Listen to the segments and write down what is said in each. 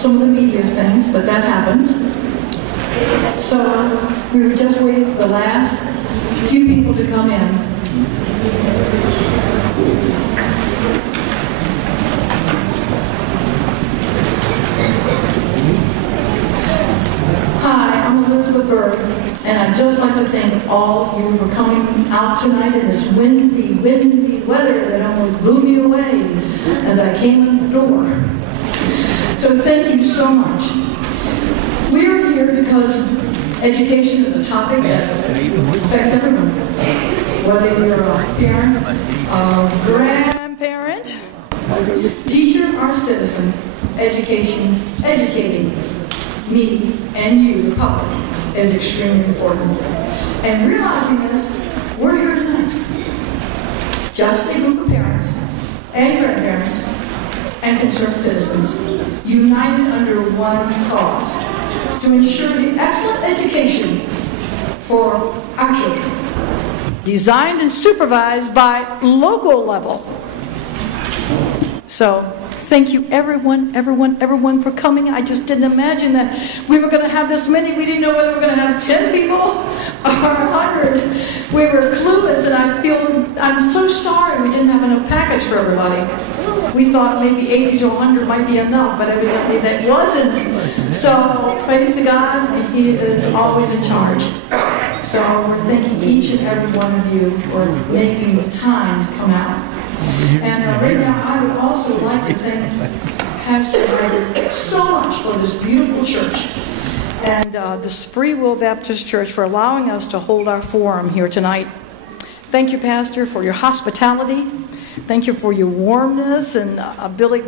some of the media things, but that happens. So we were just waiting for the last few people to come in. Hi, I'm Elizabeth Berg, and I'd just like to thank all of you for coming out tonight in this windy weather that almost blew me away as I came in the door. So thank you so much. We're here because education is a topic that affects everyone. Whether you're a parent, a grandparent, teacher, or citizen, educating me and you, the public, is extremely important. And realizing this, we're here tonight. Just a group of parents and grandparents and concerned citizens, united under one cause, to ensure the excellent education for our children, designed and supervised by local level. So, thank you everyone for coming. I just didn't imagine that we were going to have this many. We didn't know whether we were going to have 10 people or 100. We were clueless, and I'm so sorry we didn't have enough package for everybody. We thought maybe 80 to 100 might be enough, but evidently that wasn't. So praise to God, He is always in charge. So we're thanking each and every one of you for making the time to come out. And right now, I would also like to thank Pastor Ryder so much for this beautiful church and this Free Will Baptist Church for allowing us to hold our forum here tonight. Thank you, Pastor, for your hospitality. Thank you for your warmness and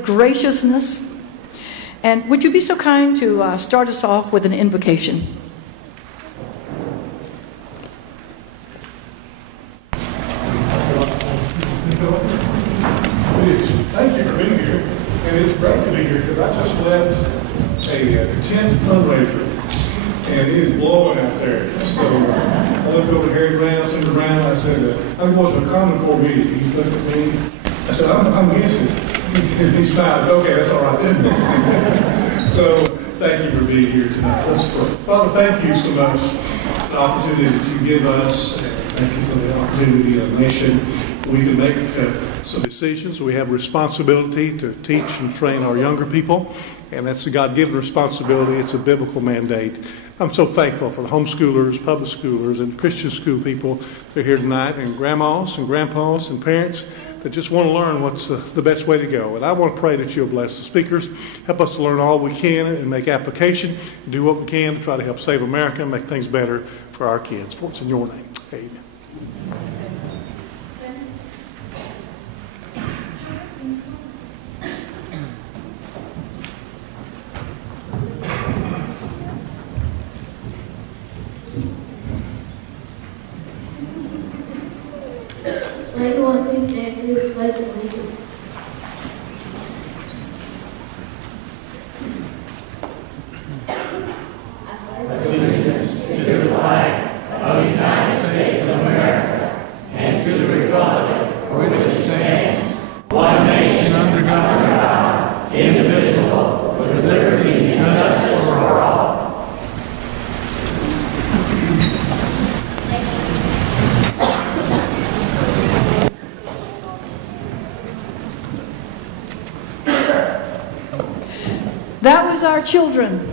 graciousness. And would you be so kind to start us off with an invocation? Thank you for being here, and it's great to be here because I just left a tent fundraiser, and it is blowing out there. So I looked over at Harry Brown, Senator Brown, and I said, I'm going to a Common Core meeting. He looked at me. I said, I'm against it. He smiled. Okay, that's all right. So thank you for being here tonight. Let's pray. Father, thank you so much for the opportunity that you give us, and thank you for the opportunity of the nation. We can make some decisions. We have a responsibility to teach and train our younger people, and that's a God-given responsibility. It's a biblical mandate. I'm so thankful for the homeschoolers, public schoolers, and Christian school people that are here tonight, and grandmas and grandpas and parents that just want to learn what's the best way to go. And I want to pray that you'll bless the speakers, help us to learn all we can and make application, and do what we can to try to help save America and make things better for our kids. For it's in your name. Amen. Everyone, please stand to the pledge of allegiance. Allegiance to the flag of the United States of America and to the republic for which it stands, one nation under God, indivisible, with liberty and justice for all. That was our children.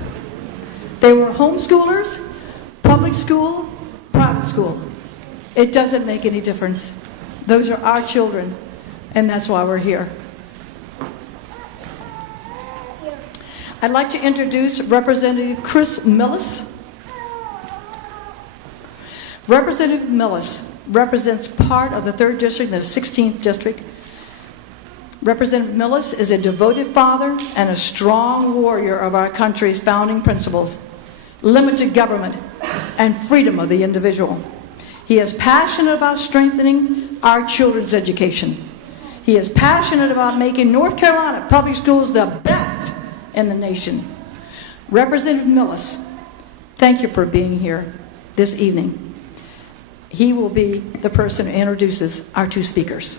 They were homeschoolers, public school, private school. It doesn't make any difference. Those are our children, and that's why we're here. I'd like to introduce Representative Chris Millis. Representative Millis represents part of the 3rd District and the 16th District. Representative Millis is a devoted father and a strong warrior of our country's founding principles, limited government, and freedom of the individual. He is passionate about strengthening our children's education. He is passionate about making North Carolina public schools the best in the nation. Representative Millis, thank you for being here this evening. He will be the person who introduces our two speakers.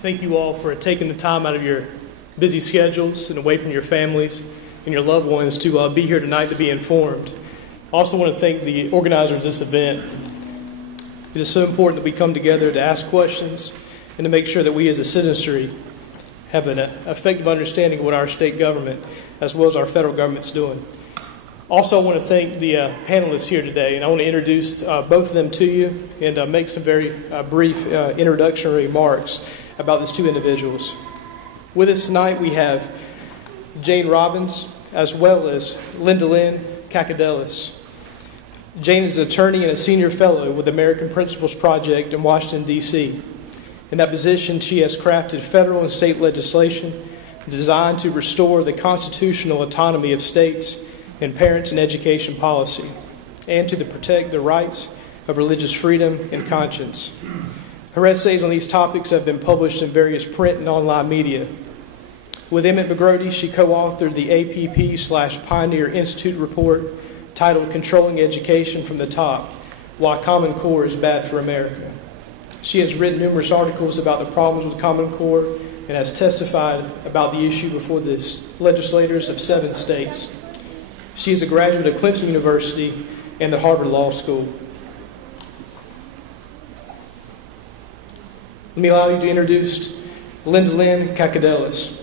Thank you all for taking the time out of your busy schedules and away from your families and your loved ones to be here tonight to be informed. I also want to thank the organizers of this event. It is so important that we come together to ask questions and to make sure that we as a citizenry have an effective understanding of what our state government as well as our federal government's doing. Also, I want to thank the panelists here today, and I want to introduce both of them to you and make some very brief introductory remarks about these two individuals. With us tonight, we have Jane Robbins as well as Lindalyn Kakadelis. Jane is an attorney and a senior fellow with the American Principles Project in Washington, D.C. In that position, she has crafted federal and state legislation designed to restore the constitutional autonomy of states in parents and education policy, and to protect the rights of religious freedom and conscience. Her essays on these topics have been published in various print and online media. With Emmett McGrody, she co-authored the APP/Pioneer Institute report titled Controlling Education from the Top, Why Common Core is Bad for America. She has written numerous articles about the problems with Common Core and has testified about the issue before the legislators of 7 states. She is a graduate of Clemson University and the Harvard Law School. Let me allow you to introduce Lindalyn Kakadelis.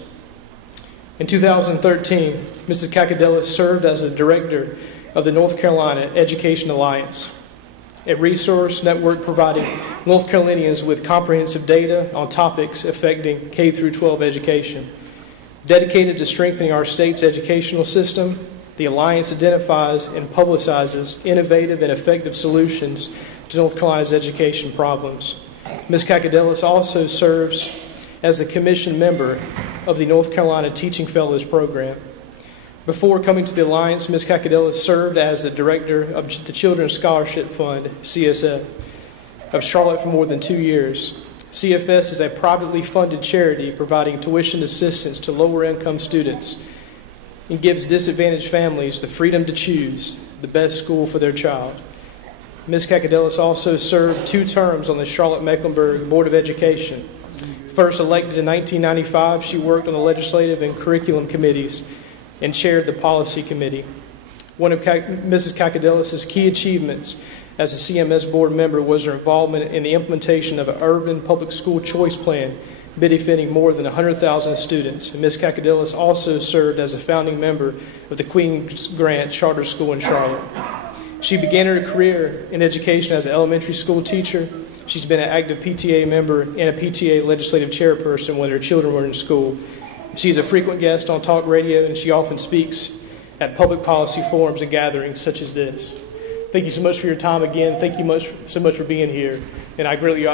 In 2013, Mrs. Kakadelis served as the director of the North Carolina Education Alliance, a resource network providing North Carolinians with comprehensive data on topics affecting K-12 education. Dedicated to strengthening our state's educational system, the Alliance identifies and publicizes innovative and effective solutions to North Carolina's education problems. Ms. Kakadelis also serves as a commission member of the North Carolina Teaching Fellows Program. Before coming to the Alliance, Ms. Kakadelis served as the director of the Children's Scholarship Fund, CSF, of Charlotte for more than 2 years. CFS is a privately funded charity providing tuition assistance to lower-income students and gives disadvantaged families the freedom to choose the best school for their child. Ms. Kakadelis also served 2 terms on the Charlotte-Mecklenburg Board of Education. First elected in 1995, she worked on the legislative and curriculum committees and chaired the policy committee. One of Mrs. Kakadelis' key achievements as a CMS board member was her involvement in the implementation of an urban public school choice plan benefiting more than 100,000 students. And Ms. Kakadelis also served as a founding member of the Queen's Grant Charter School in Charlotte. She began her career in education as an elementary school teacher. She's been an active PTA member and a PTA legislative chairperson when her children were in school. She's a frequent guest on talk radio, and she often speaks at public policy forums and gatherings such as this. Thank you so much for your time again. Thank you so much for being here. And I greatly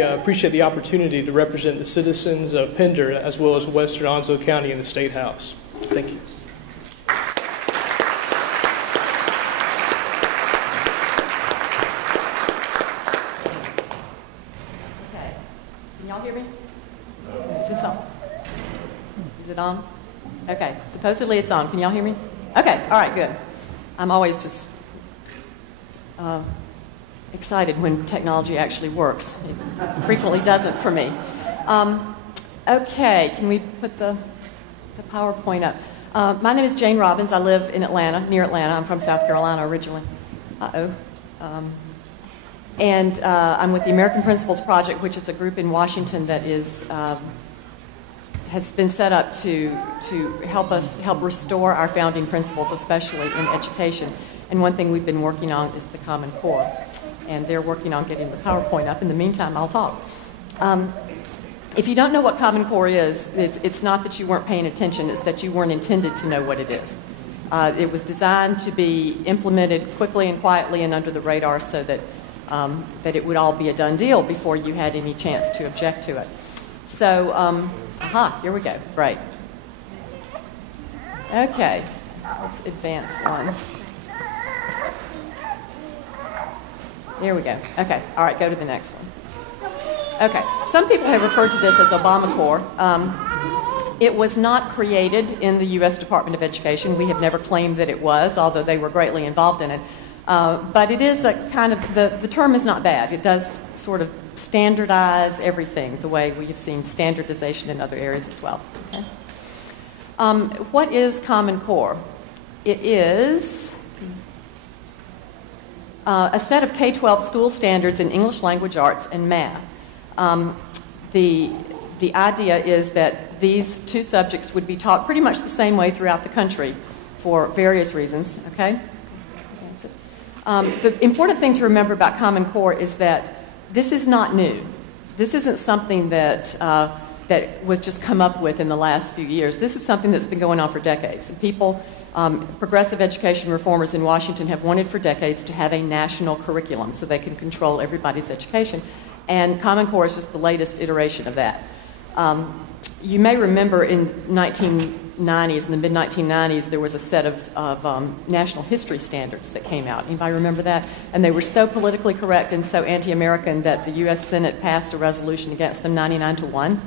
appreciate the opportunity to represent the citizens of Pender as well as Western Onslow County in the State House. Thank you. Okay. Can y'all hear me? Is this on? Is it on? Okay. Supposedly it's on. Can y'all hear me? Okay. All right. Good. I'm always just excited when technology actually works. It frequently doesn't for me. Okay, can we put the PowerPoint up? My name is Jane Robbins. I live in Atlanta, near Atlanta. I'm from South Carolina originally. And I'm with the American Principles Project, which is a group in Washington that has been set up to help restore our founding principles, especially in education. And one thing we've been working on is the Common Core. And they're working on getting the PowerPoint up. In the meantime, I'll talk. If you don't know what Common Core is, it's not that you weren't paying attention, it's that you weren't intended to know what it is. It was designed to be implemented quickly and quietly and under the radar so that it would all be a done deal before you had any chance to object to it. So, here we go. Great. Okay, let's advance one. There we go. Okay, all right, go to the next one. Okay, some people have referred to this as Obama Core. It was not created in the U.S. Department of Education. We have never claimed that it was, although they were greatly involved in it. But it is a kind of, the term is not bad. It does sort of standardize everything the way we have seen standardization in other areas as well. Okay? What is Common Core? It is a set of K-12 school standards in English language arts and math. The idea is that these two subjects would be taught pretty much the same way throughout the country for various reasons. Okay? The important thing to remember about Common Core is that this is not new. This isn't something that was just come up with in the last few years. This is something that's been going on for decades. And people, progressive education reformers in Washington have wanted for decades to have a national curriculum so they can control everybody's education. And Common Core is just the latest iteration of that. You may remember in 1990s, in the mid-1990s, there was a set of national history standards that came out. Anybody remember that? And they were so politically correct and so anti-American that the U.S. Senate passed a resolution against them 99-1.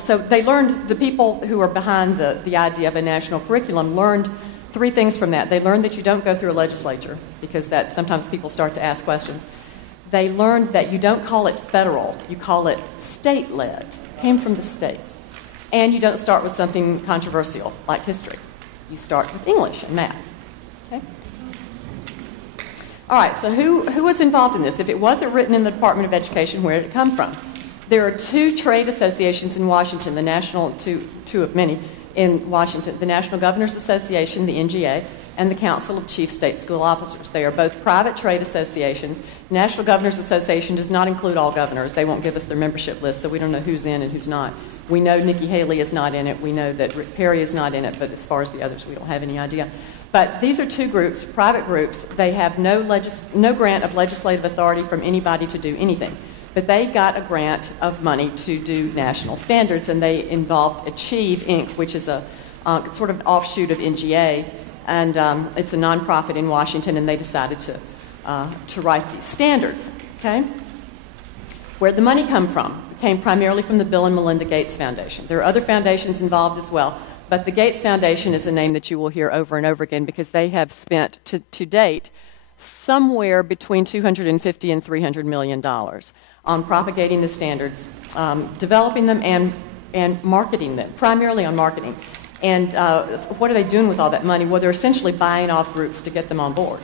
So they learned, the people who are behind the idea of a national curriculum learned three things from that. They learned that you don't go through a legislature, because that sometimes people start to ask questions. They learned that you don't call it federal, you call it state-led, came from the states. And you don't start with something controversial like history. You start with English and math. Okay? All right, so who was involved in this? If it wasn't written in the Department of Education, where did it come from? There are two trade associations in Washington, the national, two of many in Washington, the National Governors Association, the NGA, and the Council of Chief State School Officers. They are both private trade associations. The National Governors Association does not include all governors. They won't give us their membership list, so we don't know who's in and who's not. We know Nikki Haley is not in it. We know that Rick Perry is not in it, but as far as the others, we don't have any idea. But these are two groups, private groups. They have no grant of legislative authority from anybody to do anything. But they got a grant of money to do national standards, and they involved Achieve, Inc., which is a sort of offshoot of NGA, and it's a nonprofit in Washington, and they decided to write these standards. Okay? Where'd the money come from? It came primarily from the Bill and Melinda Gates Foundation. There are other foundations involved as well, but the Gates Foundation is a name that you will hear over and over again because they have spent, to date, somewhere between $250 and $300 million on propagating the standards, developing them, and marketing them, primarily on marketing. And what are they doing with all that money? Well, they're essentially buying off groups to get them on board.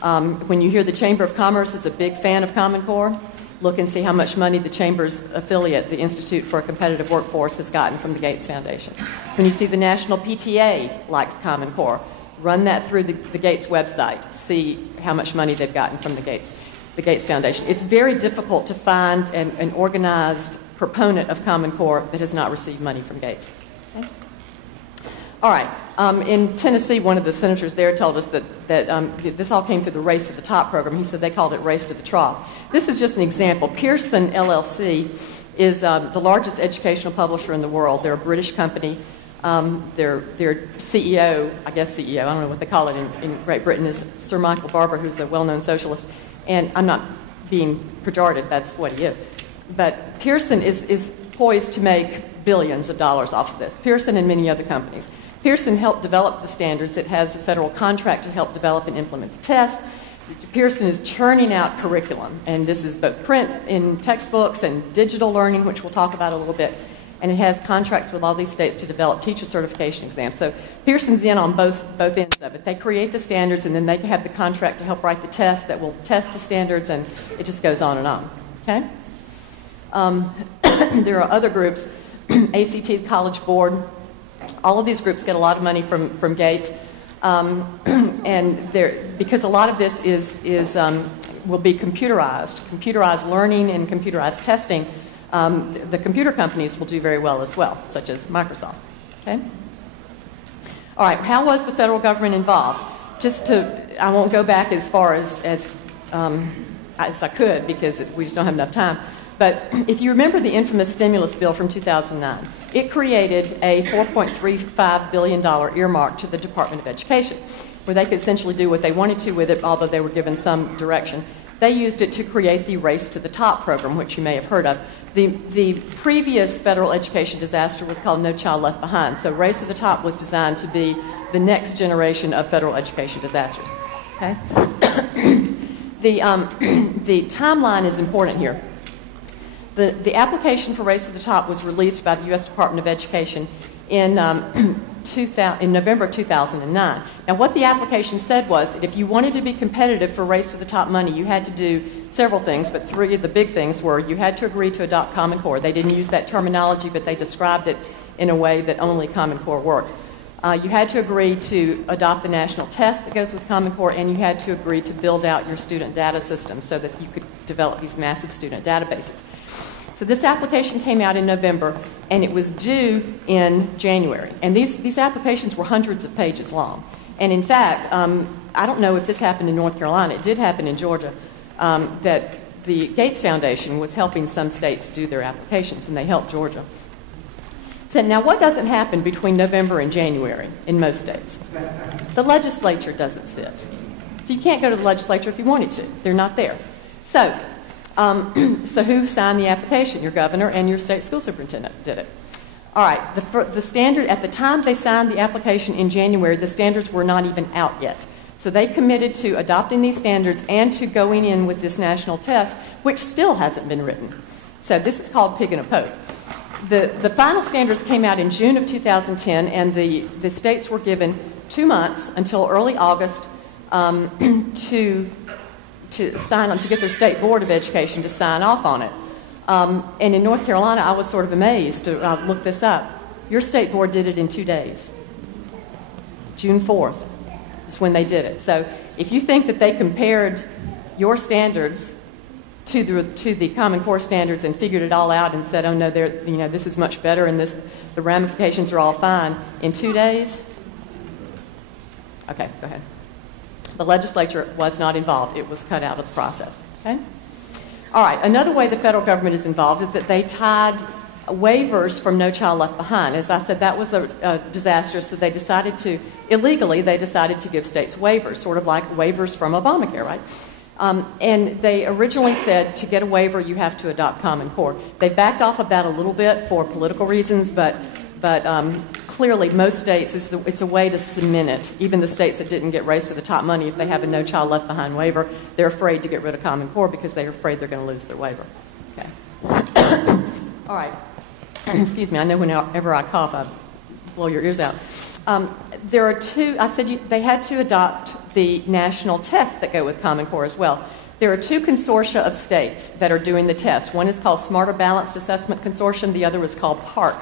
When you hear the Chamber of Commerce is a big fan of Common Core, look and see how much money the Chamber's affiliate, the Institute for a Competitive Workforce, has gotten from the Gates Foundation. When you see the National PTA likes Common Core, run that through the Gates website, see how much money they've gotten from the Gates Foundation. It's very difficult to find an organized proponent of Common Core that has not received money from Gates. Okay? All right. In Tennessee, one of the senators there told us that this all came through the Race to the Top program. He said they called it Race to the Trough. This is just an example. Pearson LLC is the largest educational publisher in the world. They're a British company. Their CEO, I don't know what they call it in Great Britain, is Sir Michael Barber, who's a well-known socialist. And I'm not being pejorative, that's what he is. But Pearson is poised to make billions of dollars off of this. Pearson and many other companies. Pearson helped develop the standards. It has a federal contract to help develop and implement the test. Pearson is churning out curriculum, and this is both print in textbooks and digital learning, which we'll talk about a little bit. And it has contracts with all these states to develop teacher certification exams. So Pearson's in on both ends of it. They create the standards, and then they have the contract to help write the test that will test the standards, and it just goes on and on. Okay? There are other groups, ACT, College Board. All of these groups get a lot of money from Gates, and because a lot of this will be computerized learning and computerized testing. The computer companies will do very well as well, such as Microsoft. Okay? All right, how was the federal government involved? I won't go back as far as I could because we just don't have enough time. But if you remember the infamous stimulus bill from 2009, it created a $4.35 billion earmark to the Department of Education, where they could essentially do what they wanted to with it, although they were given some direction. They used it to create the Race to the Top program, which you may have heard of. The previous federal education disaster was called No Child Left Behind. So Race to the Top was designed to be the next generation of federal education disasters. Okay? The timeline is important here. The application for Race to the Top was released by the U.S. Department of Education in November of 2009. Now, what the application said was that if you wanted to be competitive for Race to the Top money, you had to do several things, but three of the big things were you had to agree to adopt Common Core. They didn't use that terminology, but they described it in a way that only Common Core worked. You had to agree to adopt the national test that goes with Common Core, and you had to agree to build out your student data system so that you could develop these massive student databases. So this application came out in November, and it was due in January. And these applications were hundreds of pages long. And in fact, I don't know if this happened in North Carolina. It did happen in Georgia, that the Gates Foundation was helping some states do their applications, and they helped Georgia. So now what doesn't happen between November and January in most states? The legislature doesn't sit. So you can't go to the legislature if you wanted to. They're not there. So who signed the application? Your governor and your state school superintendent did it. All right, the standard, at the time they signed the application in January, the standards were not even out yet. So they committed to adopting these standards and to going in with this national test, which still hasn't been written. So this is called pig in a poke. The final standards came out in June of 2010, and the states were given 2 months until early August to sign on, to get their state board of education to sign off on it. And in North Carolina, I was sort of amazed to look this up. Your state board did it in 2 days. June 4th is when they did it. So if you think that they compared your standards to the Common Core standards and figured it all out and said, oh no, this is much better and the ramifications are all fine in 2 days. Okay, go ahead. The legislature was not involved. It was cut out of the process. Okay? All right, another way the federal government is involved is that they tied waivers from No Child Left Behind. As I said, that was a disaster, so they decided to give states waivers, sort of like waivers from Obamacare, right? And they originally said to get a waiver, you have to adopt Common Core. They backed off of that a little bit for political reasons, but clearly most states, it's a way to cement it. Even the states that didn't get Race to the Top money, if they have a No Child Left Behind waiver, they're afraid to get rid of Common Core because they're afraid they're going to lose their waiver. Okay. All right. Excuse me, I know whenever I cough, I blow your ears out. There are two, I said they had to adopt the national tests that go with Common Core as well. There are two consortia of states that are doing the test. One is called Smarter Balanced Assessment Consortium. The other is called PARC.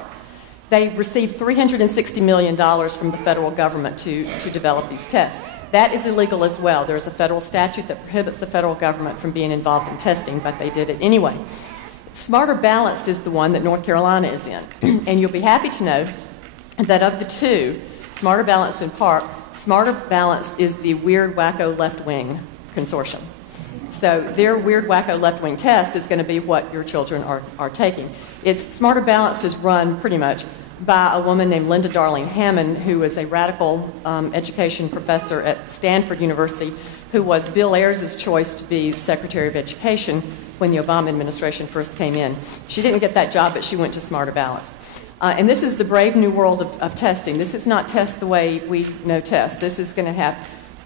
They received $360 million from the federal government to develop these tests. That is illegal as well. There's a federal statute that prohibits the federal government from being involved in testing, but they did it anyway. Smarter Balanced is the one that North Carolina is in. And you'll be happy to know that of the two, Smarter Balanced and PARC, Smarter Balanced is the Weird Wacko Left Wing Consortium. So their Weird Wacko Left Wing test is going to be what your children are taking. Smarter Balanced is run pretty much by a woman named Lindalyn Hammond, who is a radical education professor at Stanford University, who was Bill Ayers' choice to be Secretary of Education when the Obama administration first came in. She didn't get that job, but she went to Smarter Balanced. And this is the brave new world of testing. This is not test the way we know test. This is going to have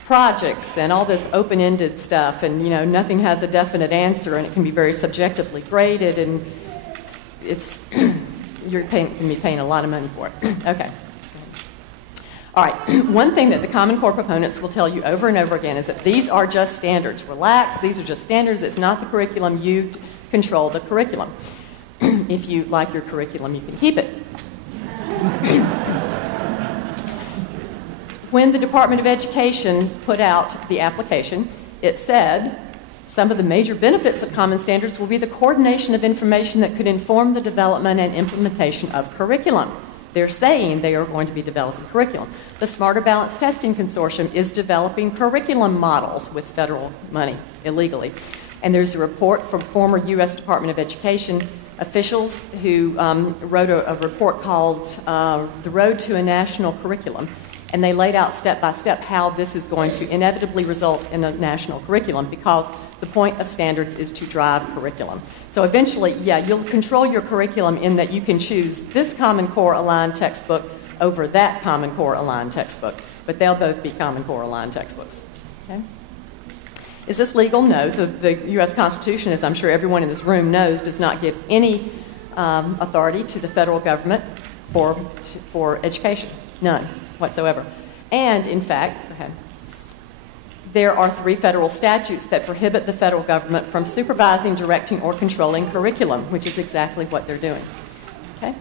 projects and all this open-ended stuff, and nothing has a definite answer, and it can be very subjectively graded, and you're going to be paying a lot of money for it. Okay. All right. One thing that the Common Core proponents will tell you over and over again is that these are just standards. Relax. These are just standards. It's not the curriculum. You control the curriculum. If you like your curriculum, you can keep it. When the Department of Education put out the application, it said some of the major benefits of common standards will be the coordination of information that could inform the development and implementation of curriculum. They're saying they are going to be developing curriculum. The Smarter Balanced Testing Consortium is developing curriculum models with federal money illegally. And there's a report from former U.S. Department of Education officials who wrote a report called The Road to a National Curriculum. And they laid out step by step how this is going to inevitably result in a national curriculum, because The point of standards is to drive curriculum. So eventually, yeah, you'll control your curriculum in that you can choose this Common Core aligned textbook over that Common Core aligned textbook, but they'll both be Common Core aligned textbooks. Okay? Is this legal? No. The U.S. Constitution, as I'm sure everyone in this room knows, does not give any authority to the federal government for education. None whatsoever. And, in fact, there are 3 federal statutes that prohibit the federal government from supervising, directing, or controlling curriculum, which is exactly what they're doing. Okay?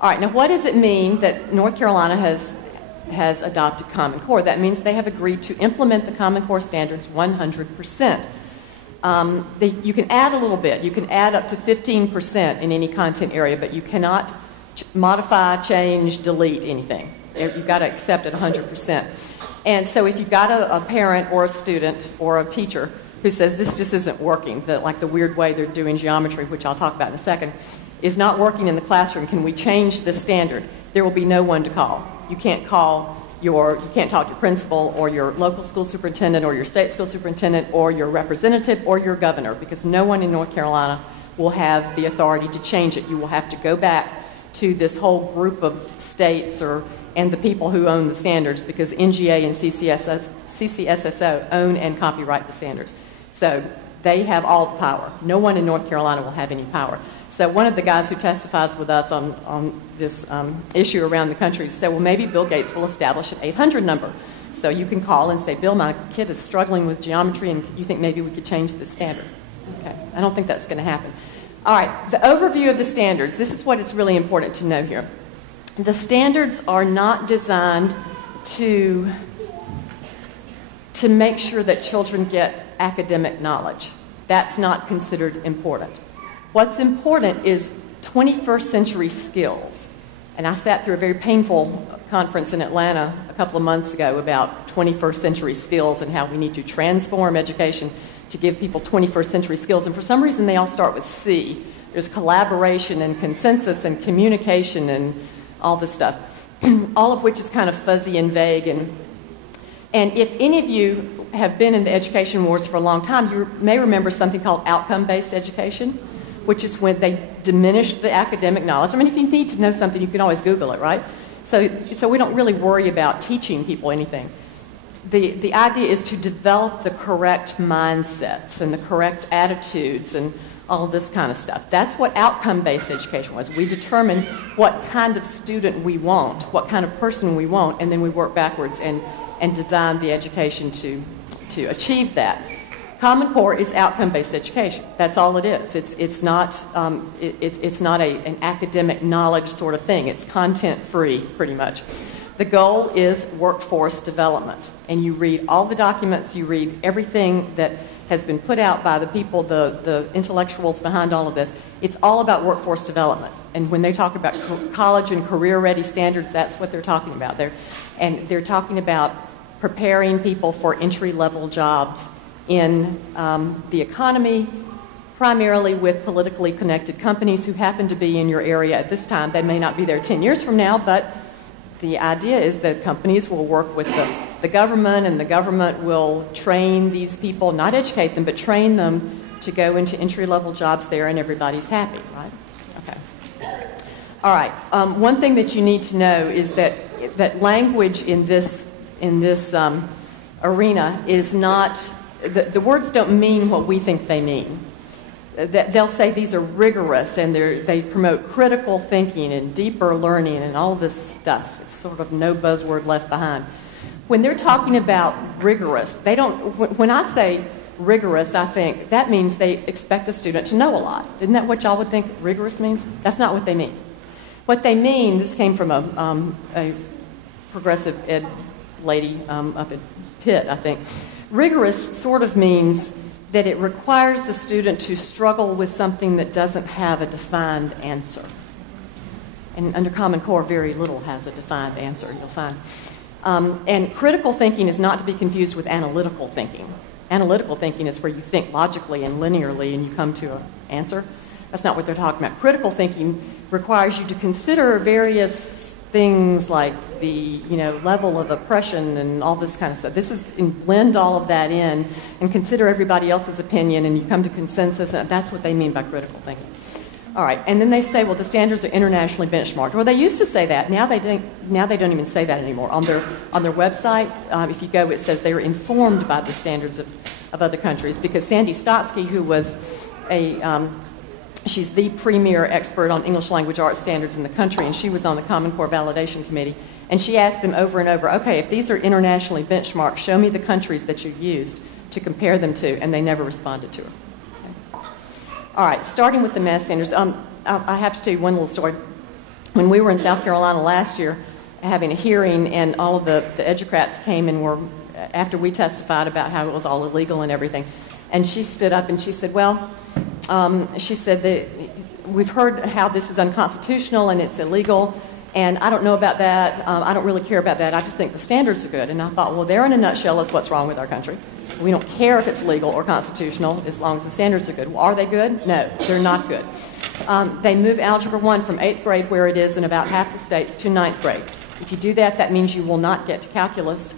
All right, now what does it mean that North Carolina has adopted Common Core? That means they have agreed to implement the Common Core standards 100%. You can add a little bit. You can add up to 15% in any content area, but you cannot modify, change, delete anything. You've got to accept it 100%. And so if you've got a parent or a student or a teacher who says this just isn't working, like the weird way they're doing geometry, which I'll talk about in a second, is not working in the classroom, can we change the standard? There will be no one to call. You can't talk to your principal or your local school superintendent or your state school superintendent or your representative or your governor, because no one in North Carolina will have the authority to change it. You will have to go back to this whole group of states and the people who own the standards, because NGA and CCSSO own and copyright the standards. So they have all the power. No one in North Carolina will have any power. So one of the guys who testifies with us on this issue around the country said, well, maybe Bill Gates will establish an 800 number. So you can call and say, Bill, my kid is struggling with geometry, and you think maybe we could change the standard. Okay, I don't think that's going to happen. All right, the overview of the standards. This is what is really important to know here. The standards are not designed to make sure that children get academic knowledge. That's not considered important. What's important is 21st century skills. And I sat through a very painful conference in Atlanta a couple of months ago about 21st century skills and how we need to transform education to give people 21st century skills. And for some reason, they all start with C. There's collaboration and consensus and communication and all this stuff, all of which is kind of fuzzy and vague. And if any of you have been in the education wars for a long time, you may remember something called outcome-based education, which is when they diminish the academic knowledge. I mean, if you need to know something, you can always Google it, right? So we don't really worry about teaching people anything. The idea is to develop the correct mindsets and the correct attitudes and all this kind of stuff. That's what outcome-based education was. We determine what kind of student we want, what kind of person we want, and then we work backwards and design the education to achieve that. Common Core is outcome-based education. That's all it is. It's not an academic knowledge sort of thing. It's content-free, pretty much. The goal is workforce development. And you read all the documents, you read everything that has been put out by the people, the intellectuals behind all of this. It's all about workforce development. And when they talk about college and career-ready standards, that's what they're talking about. They're talking about preparing people for entry-level jobs in the economy, primarily with politically connected companies who happen to be in your area at this time. They may not be there 10 years from now, but the idea is that companies will work with the government, and the government will train these people, not educate them, but train them to go into entry-level jobs there, and everybody's happy, right? Okay. All right. One thing that you need to know is that language in this arena is not, the words don't mean what we think they mean. They'll say these are rigorous, and they promote critical thinking and deeper learning and all this stuff. It's sort of no buzzword left behind. When they're talking about rigorous, they don't. When I say rigorous, I think that means they expect a student to know a lot. Isn't that what y'all would think rigorous means? That's not what they mean. What they mean, this came from a progressive ed lady up at Pitt, I think. Rigorous sort of means that it requires the student to struggle with something that doesn't have a defined answer. And under Common Core, very little has a defined answer, you'll find. And critical thinking is not to be confused with analytical thinking. Analytical thinking is where you think logically and linearly and you come to an answer. That's not what they're talking about. Critical thinking requires you to consider various things like the level of oppression and all this kind of stuff. This is blend all of that in and consider everybody else's opinion, and you come to consensus, and that's what they mean by critical thinking. All right, and then they say, well, the standards are internationally benchmarked. Well, they used to say that. Now they don't even say that anymore. On their website, if you go, it says they are informed by the standards of other countries, because Sandy Stotsky, who was she's the premier expert on English language arts standards in the country, and she was on the Common Core Validation Committee, and she asked them over and over, okay, if these are internationally benchmarked, show me the countries that you used to compare them to, and they never responded to her. All right, starting with the math standards, I have to tell you one little story. When we were in South Carolina last year having a hearing, and all of the educrats came and were, after we testified about how it was all illegal and everything, and she stood up and she said, well, she said that we've heard how this is unconstitutional and it's illegal, and I don't know about that. I don't really care about that. I just think the standards are good. And I thought, well, there in a nutshell is what's wrong with our country. We don't care if it's legal or constitutional as long as the standards are good. Well, are they good? No, they're not good. They move Algebra 1 from 8th grade, where it is in about half the states, to 9th grade. If you do that, that means you will not get to calculus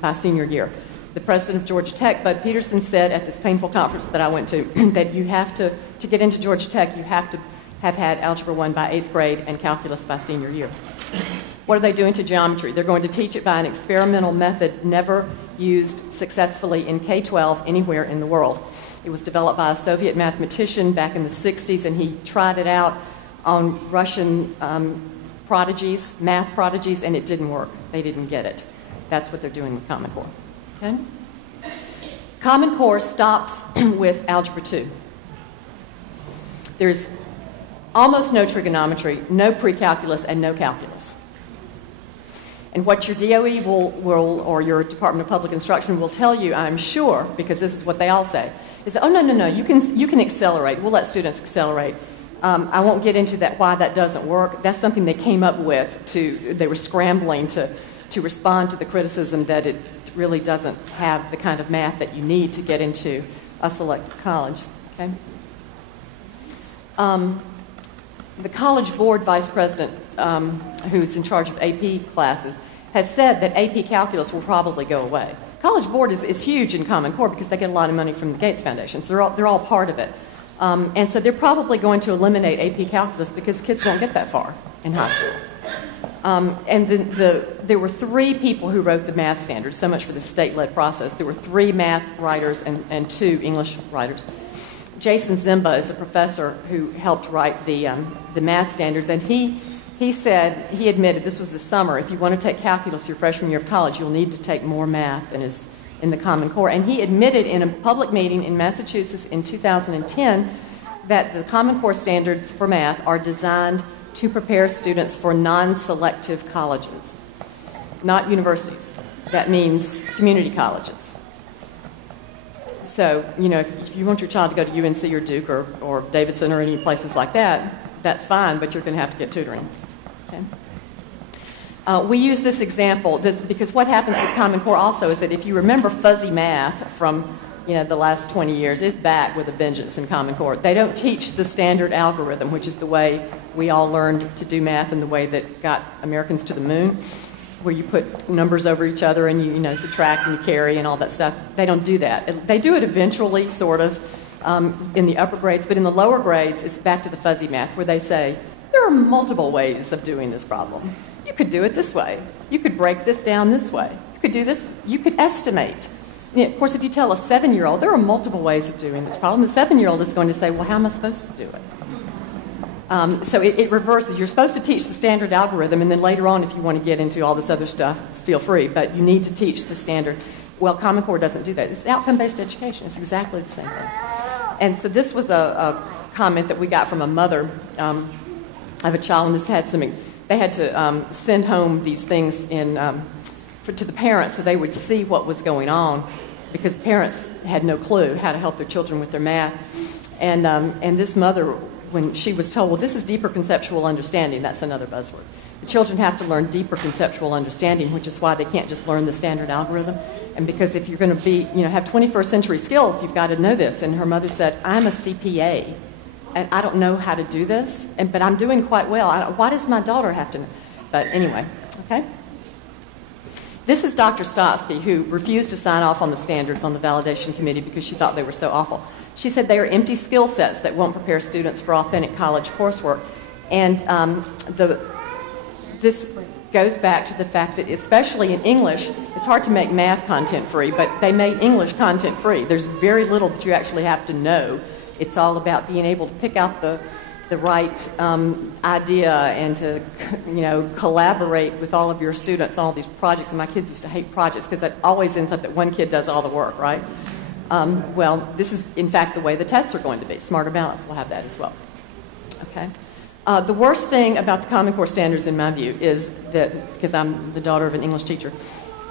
by senior year. The president of Georgia Tech, Bud Peterson, said at this painful conference that I went to that you have to get into Georgia Tech, you have to have had Algebra 1 by 8th grade and calculus by senior year. What are they doing to geometry? They're going to teach it by an experimental method never used successfully in K-12 anywhere in the world. It was developed by a Soviet mathematician back in the 60s, and he tried it out on Russian prodigies, math prodigies, and it didn't work. They didn't get it. That's what they're doing with Common Core. Okay? Common Core stops with Algebra 2. There's almost no trigonometry, no pre-calculus, and no calculus. And what your DOE will, or your Department of Public Instruction will tell you, I'm sure, because this is what they all say, is that, oh, no, you can accelerate. We'll let students accelerate. I won't get into that, why that doesn't work. That's something they came up with. They were scrambling to respond to the criticism that it really doesn't have the kind of math that you need to get into a selected college. Okay? The College Board Vice President, who's in charge of AP classes, has said that AP Calculus will probably go away. College Board is huge in Common Core because they get a lot of money from the Gates Foundation, so they're all part of it. And so they're probably going to eliminate AP Calculus because kids won't get that far in high school. And there were 3 people who wrote the math standards, so much for the state-led process. There were 3 math writers and 2 English writers. Jason Zimba is a professor who helped write the math standards, and he said, he admitted, this was the summer, if you want to take calculus your freshman year of college, you'll need to take more math than is in the Common Core. And he admitted in a public meeting in Massachusetts in 2010 that the Common Core standards for math are designed to prepare students for non-selective colleges, not universities. That means community colleges. So, if you want your child to go to UNC or Duke or Davidson or any places like that, that's fine, but you're going to have to get tutoring. Okay? We use this example because what happens with Common Core also is that if you remember fuzzy math from the last 20 years, it's back with a vengeance in Common Core. They don't teach the standard algorithm, which is the way we all learned to do math and the way that got Americans to the moon, where you put numbers over each other and you subtract and you carry and all that stuff. They don't do that. They do it eventually, sort of, in the upper grades, but in the lower grades, it's back to the fuzzy math, where they say, there are multiple ways of doing this problem. You could do it this way. You could break this down this way. You could do this. You could estimate. Of course, if you tell a 7-year-old, there are multiple ways of doing this problem, the 7-year-old is going to say, well, how am I supposed to do it? So it reverses. You're supposed to teach the standard algorithm, and then later on, if you want to get into all this other stuff, feel free, but you need to teach the standard. Well, Common Core doesn't do that. It's outcome-based education. It's exactly the same thing. And so this was a comment that we got from a mother of a child, and this had they had to send home these things to the parents so they would see what was going on, because the parents had no clue how to help their children with their math. And this mother, when she was told, well, this is deeper conceptual understanding, that's another buzzword. The children have to learn deeper conceptual understanding, which is why they can't just learn the standard algorithm. And because if you're going to have 21st century skills, you've got to know this. And her mother said, I'm a CPA, and I don't know how to do this, but I'm doing quite well. Why does my daughter have to know? But anyway, okay? This is Dr. Stotsky, who refused to sign off on the standards on the validation committee because she thought they were so awful. She said they are empty skill sets that won't prepare students for authentic college coursework. And this goes back to the fact that, especially in English, it's hard to make math content free, but they made English content free. There's very little that you actually have to know. It's all about being able to pick out the right idea and to, collaborate with all of your students on all these projects. And my kids used to hate projects because that always ends up that one kid does all the work, right? Well, this is, in fact, the way the tests are going to be. Smarter Balance will have that as well. Okay? The worst thing about the Common Core standards, in my view, is that, because I'm the daughter of an English teacher,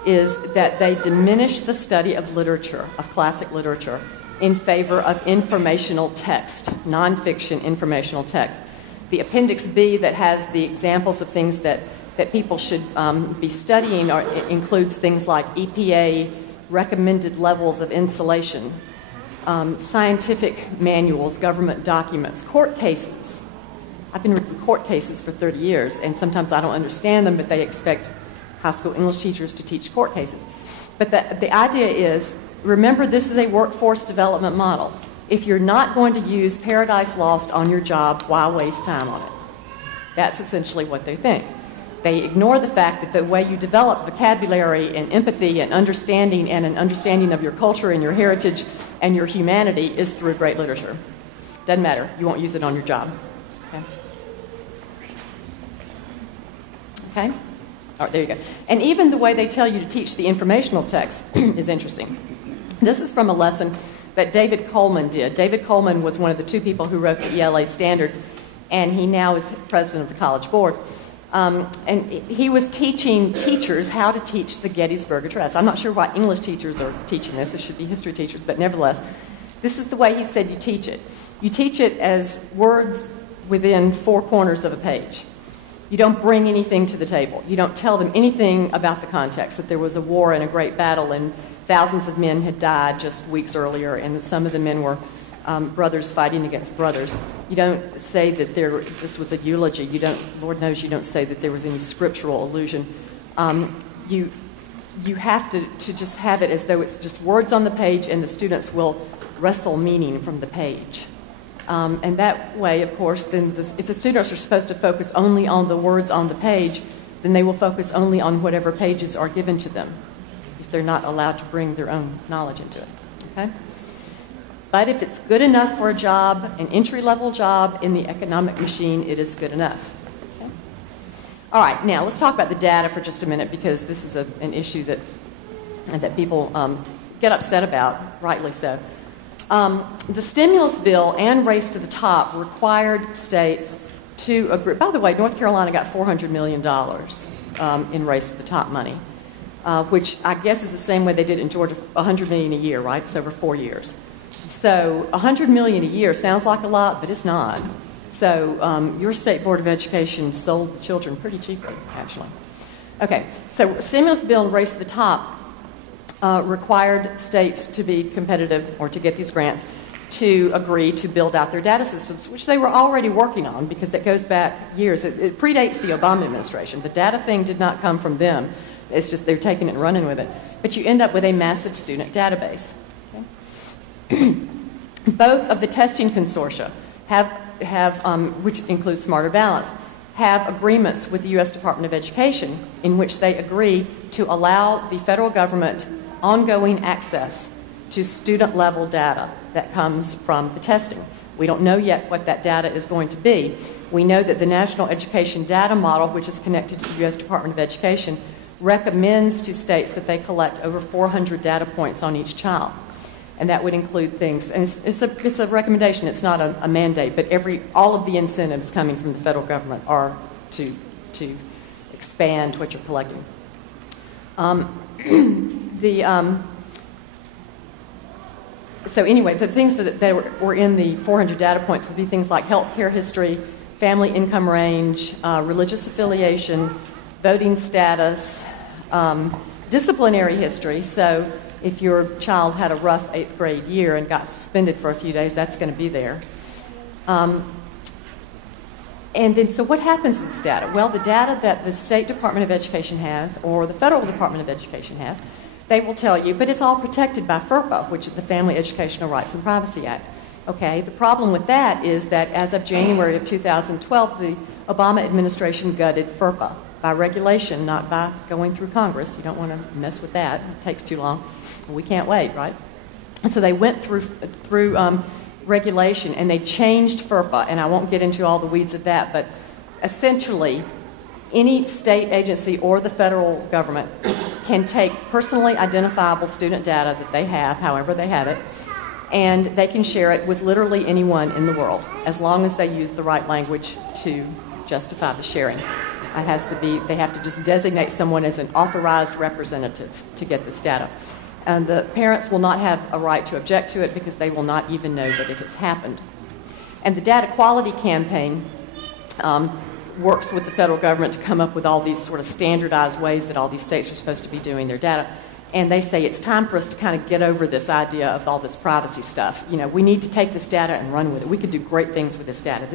is that they diminish the study of literature, of classic literature, in favor of informational text, nonfiction informational text. The Appendix B that has the examples of things that people should be studying includes things like EPA recommended levels of insulation, scientific manuals, government documents, court cases. I've been reading court cases for 30 years, and sometimes I don't understand them, but they expect high school English teachers to teach court cases. But the idea is, remember, this is a workforce development model. If you're not going to use Paradise Lost on your job, why waste time on it? That's essentially what they think. They ignore the fact that the way you develop vocabulary and empathy and an understanding of your culture and your heritage and your humanity is through great literature. Doesn't matter. You won't use it on your job. Okay? All right, there you go. And even the way they tell you to teach the informational text is interesting. This is from a lesson that David Coleman did. David Coleman was one of the two people who wrote the ELA standards, and he now is president of the College Board. And he was teaching teachers how to teach the Gettysburg Address. I'm not sure why English teachers are teaching this. It should be history teachers, but nevertheless, this is the way he said you teach it. You teach it as words within four corners of a page. You don't bring anything to the table. You don't tell them anything about the context, that there was a war and a great battle and thousands of men had died just weeks earlier and that some of the men were brothers fighting against brothers. You don't say that this was a eulogy. You don't, Lord knows you don't say that there was any scriptural allusion. You have to just have it as though it's just words on the page and the students will wrestle meaning from the page. And that way, of course, then if the students are supposed to focus only on the words on the page, then they will focus only on whatever pages are given to them, if they're not allowed to bring their own knowledge into it. Okay? But if it's good enough for a job, an entry-level job in the economic machine, it is good enough. Okay? All right, now let's talk about the data for just a minute, because this is an issue that people get upset about, rightly so. The stimulus bill and Race to the Top required states to agree. By the way, North Carolina got $400 million in Race to the Top money, which I guess is the same way they did in Georgia, $100 million a year, right? It's over 4 years. So $100 million a year sounds like a lot, but it's not. So your state board of education sold the children pretty cheaply, actually. Okay, so stimulus bill and Race to the Top required states to be competitive or to get these grants to agree to build out their data systems, which they were already working on because that goes back years. It predates the Obama administration. The data thing did not come from them. It's just they're taking it and running with it. But you end up with a massive student database. Okay? Both of the testing consortia have which includes Smarter Balance, have agreements with the U.S. Department of Education in which they agree to allow the federal government ongoing access to student-level data that comes from the testing. We don't know yet what that data is going to be. We know that the National Education Data Model, which is connected to the U.S. Department of Education, recommends to states that they collect over 400 data points on each child. And that would include things, and it's a recommendation, it's not a mandate, but all of the incentives coming from the federal government are to expand what you're collecting. So anyway, the things that were in the 400 data points would be things like healthcare history, family income range, religious affiliation, voting status, disciplinary history. So if your child had a rough 8th grade year and got suspended for a few days, that's going to be there. And then, so what happens to this data? Well, the data that the State Department of Education has or the Federal Department of Education has, they will tell you, but it's all protected by FERPA, which is the Family Educational Rights and Privacy Act. Okay, the problem with that is that as of January of 2012, the Obama administration gutted FERPA by regulation, not by going through Congress. You don't want to mess with that. It takes too long. We can't wait, right? And so they went through regulation, and they changed FERPA, and I won't get into all the weeds of that, but essentially any state agency or the federal government can take personally identifiable student data that they have, however they have it, and they can share it with literally anyone in the world, as long as they use the right language to justify the sharing. It has to be, they have to just designate someone as an authorized representative to get this data. And the parents will not have a right to object to it because they will not even know that it has happened. And the Data Quality Campaign works with the federal government to come up with all these sort of standardized ways that all these states are supposed to be doing their data. And they say it's time for us to kind of get over this idea of all this privacy stuff. You know, we need to take this data and run with it. We could do great things with this data.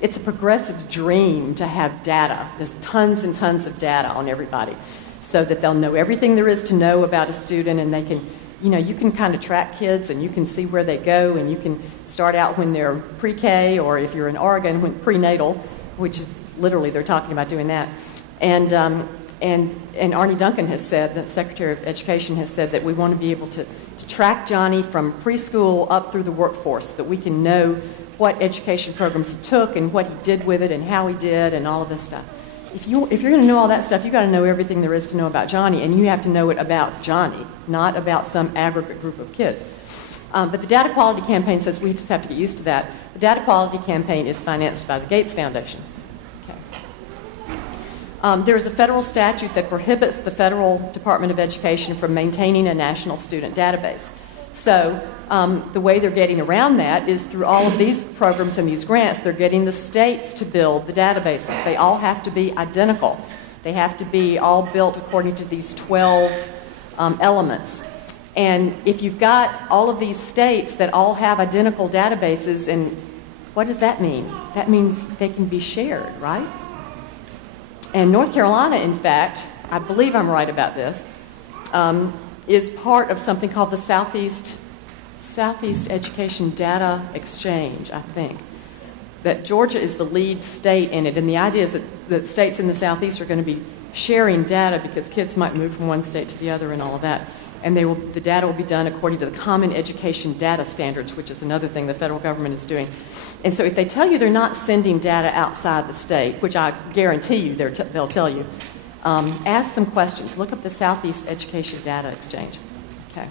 It's a progressive's dream to have data. There's tons and tons of data on everybody, so that they'll know everything there is to know about a student, and they can, you know, you can kind of track kids and you can see where they go, and you can start out when they're pre-K, or if you're in Oregon, when prenatal, which is literally they're talking about doing that. And Arnie Duncan has said, the Secretary of Education has said that we want to be able to track Johnny from preschool up through the workforce, so that we can know what education programs he took and what he did with it and how he did and all of this stuff. If you're going to know all that stuff, you've got to know everything there is to know about Johnny, and you have to know it about Johnny, not about some aggregate group of kids. But the Data Quality Campaign says we just have to get used to that. The Data Quality Campaign is financed by the Gates Foundation. Okay. There's a federal statute that prohibits the Federal Department of Education from maintaining a national student database. So the way they're getting around that is through all of these programs and these grants. They're getting the states to build the databases. They all have to be identical. They have to be all built according to these 12 elements. And if you've got all of these states that all have identical databases, and what does that mean? That means they can be shared, right? And North Carolina, in fact, I believe I'm right about this, is part of something called the Southeast Education Data Exchange, I think. That Georgia is the lead state in it, and the idea is that states in the Southeast are going to be sharing data because kids might move from one state to the other and all of that. And the data will be done according to the Common Education Data Standards, which is another thing the federal government is doing. And so if they tell you they're not sending data outside the state, which I guarantee you they'll tell you, ask some questions. Look up the Southeast Education Data Exchange. Okay.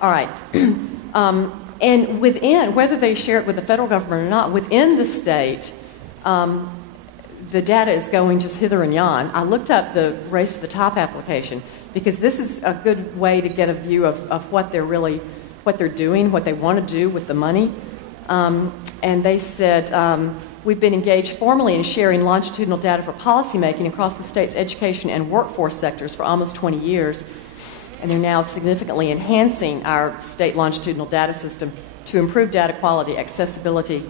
All right. And within, whether they share it with the federal government or not, within the state, the data is going just hither and yon. I looked up the Race to the Top application because this is a good way to get a view of what they're doing, what they want to do with the money. And they said, we've been engaged formally in sharing longitudinal data for policymaking across the state's education and workforce sectors for almost 20 years. And they're now significantly enhancing our state longitudinal data system to improve data quality, accessibility,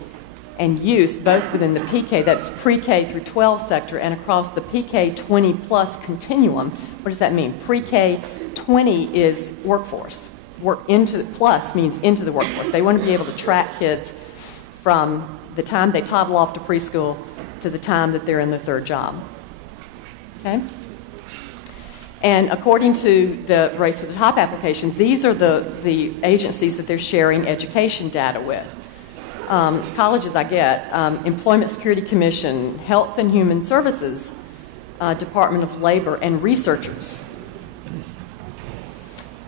and use, both within the PK, that's pre-K through 12 sector, and across the PK 20 plus continuum. What does that mean? Pre-K 20 is workforce. Plus means into the workforce. They want to be able to track kids from the time they toddle off to preschool to the time that they're in their third job. Okay? And according to the Race to the Top application, these are the agencies that they're sharing education data with. Colleges, I get, Employment Security Commission, Health and Human Services, Department of Labor, and researchers.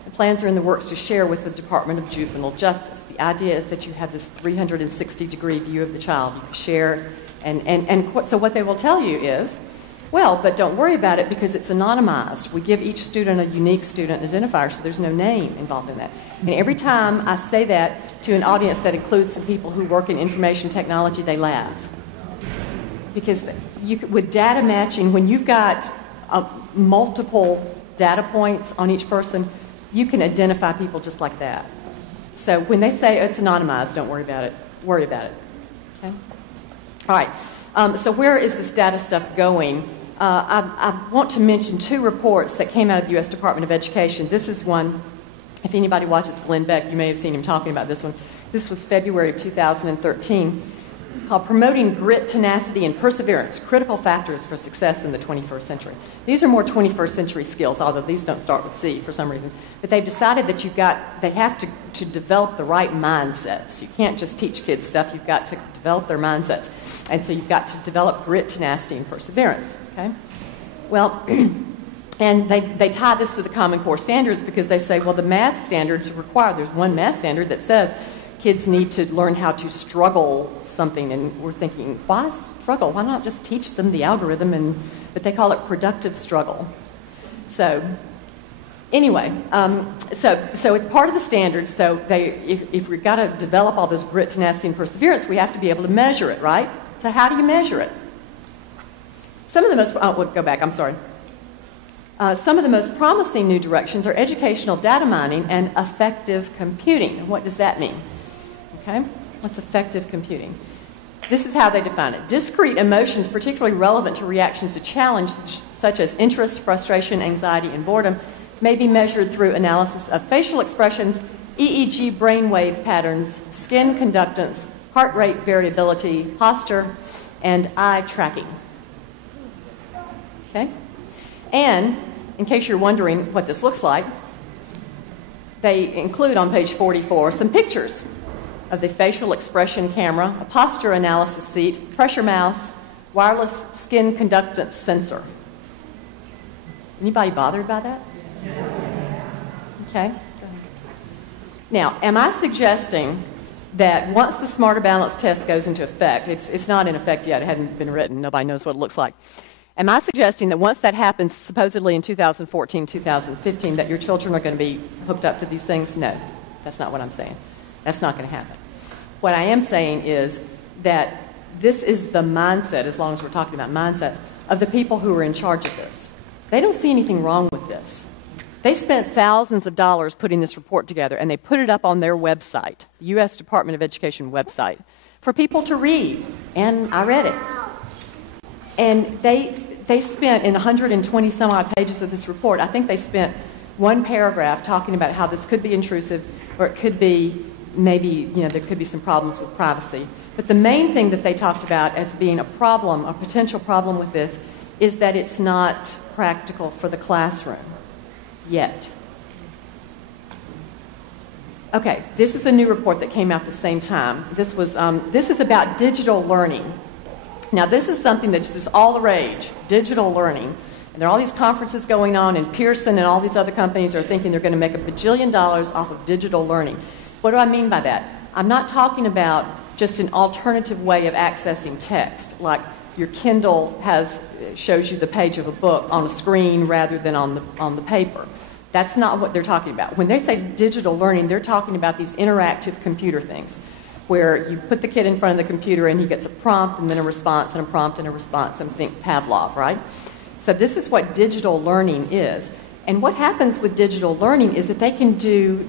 The plans are in the works to share with the Department of Juvenile Justice. The idea is that you have this 360-degree view of the child. You can share, and so what they will tell you is, well, but don't worry about it because it's anonymized. We give each student a unique student identifier, so there's no name involved in that. And every time I say that to an audience that includes some people who work in information technology, they laugh. Because with data matching, when you've got multiple data points on each person, you can identify people just like that. So when they say it's anonymized, don't worry about it. Worry about it. Okay? All right. So where is this data stuff going? I want to mention two reports that came out of the U.S. Department of Education. This is one, if anybody watches Glenn Beck, you may have seen him talking about this one. This was February of 2013, called Promoting Grit, Tenacity, and Perseverance, Critical Factors for Success in the 21st Century. These are more 21st century skills, although these don't start with C for some reason. But they've decided that they have to develop the right mindsets. You can't just teach kids stuff, you've got to develop their mindsets. And so you've got to develop grit, tenacity, and perseverance. Okay? Well, and they tie this to the Common Core standards because they say, well, the math standards require, there's one math standard that says kids need to learn how to struggle something, and we're thinking, why struggle? Why not just teach them the algorithm? But they call it productive struggle. So anyway, so it's part of the standards. So if we've got to develop all this grit, tenacity, and perseverance, we have to be able to measure it, right? So how do you measure it? Some of the most promising new directions are educational data mining and effective computing. And what does that mean? Okay, what's effective computing? This is how they define it. Discrete emotions, particularly relevant to reactions to challenge, such as interest, frustration, anxiety, and boredom, may be measured through analysis of facial expressions, EEG brainwave patterns, skin conductance, heart rate variability, posture, and eye tracking. Okay? And, in case you're wondering what this looks like, they include on page 44 some pictures of the facial expression camera, a posture analysis seat, pressure mouse, wireless skin conductance sensor. Anybody bothered by that? Okay. Now, am I suggesting that once the Smarter Balance test goes into effect, it's not in effect yet, it hadn't been written, nobody knows what it looks like. Am I suggesting that once that happens, supposedly in 2014, 2015, that your children are going to be hooked up to these things? No, that's not what I'm saying. That's not going to happen. What I am saying is that this is the mindset, as long as we're talking about mindsets, of the people who are in charge of this. They don't see anything wrong with this. They spent thousands of dollars putting this report together, and they put it up on their website, the U.S. Department of Education website, for people to read. And I read it. And they spent, in 120 some odd pages of this report, I think they spent one paragraph talking about how this could be intrusive, or it could be maybe, there could be some problems with privacy. But the main thing that they talked about as being a problem, a potential problem with this, is that it's not practical for the classroom yet. Okay, this is a new report that came out at the same time. This is about digital learning. Now, this is something that's just all the rage, digital learning. And there are all these conferences going on, and Pearson and all these other companies are thinking they're going to make $1 bajillion off of digital learning. What do I mean by that? I'm not talking about just an alternative way of accessing text, like your Kindle shows you the page of a book on a screen rather than on the paper. That's not what they're talking about. When they say digital learning, they're talking about these interactive computer things, where you put the kid in front of the computer and he gets a prompt and then a response and a prompt and a response, and think Pavlov, right? So this is what digital learning is. And what happens with digital learning is that they can do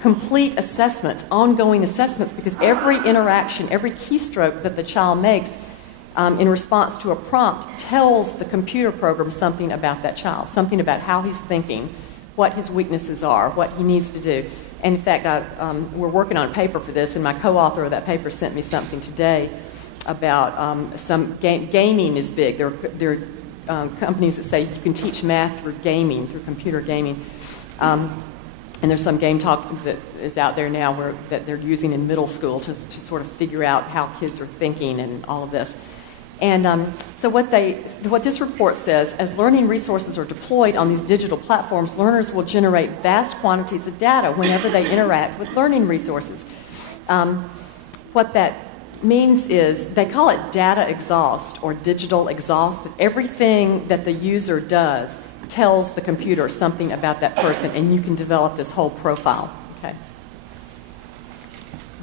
complete assessments, ongoing assessments, because every interaction, every keystroke that the child makes in response to a prompt tells the computer program something about that child, something about how he's thinking, what his weaknesses are, what he needs to do. And in fact, we're working on a paper for this, and my co-author of that paper sent me something today about some gaming is big. There are companies that say you can teach math through gaming, through computer gaming. And there's some game talk that is out there now that they're using in middle school to sort of figure out how kids are thinking and all of this. And so what this report says, as learning resources are deployed on these digital platforms, learners will generate vast quantities of data whenever they interact with learning resources. What that means is they call it data exhaust or digital exhaust. Everything that the user does tells the computer something about that person, and you can develop this whole profile. Okay.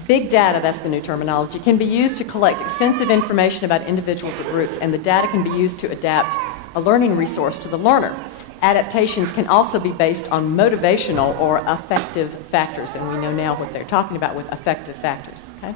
Big data, that's the new terminology, can be used to collect extensive information about individuals or groups, and the data can be used to adapt a learning resource to the learner. Adaptations can also be based on motivational or affective factors, and we know now what they're talking about with affective factors. Okay?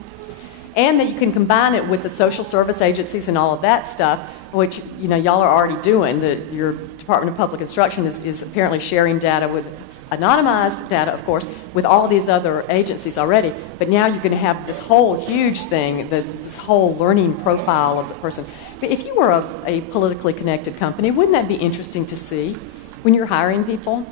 and that you can combine it with the social service agencies and all of that stuff, which y'all are already doing. Your Department of Public Instruction is apparently sharing data with anonymized data, of course, with all these other agencies already. But now you're going to have this whole huge thing, this whole learning profile of the person. But if you were a politically connected company, wouldn't that be interesting to see when you're hiring people?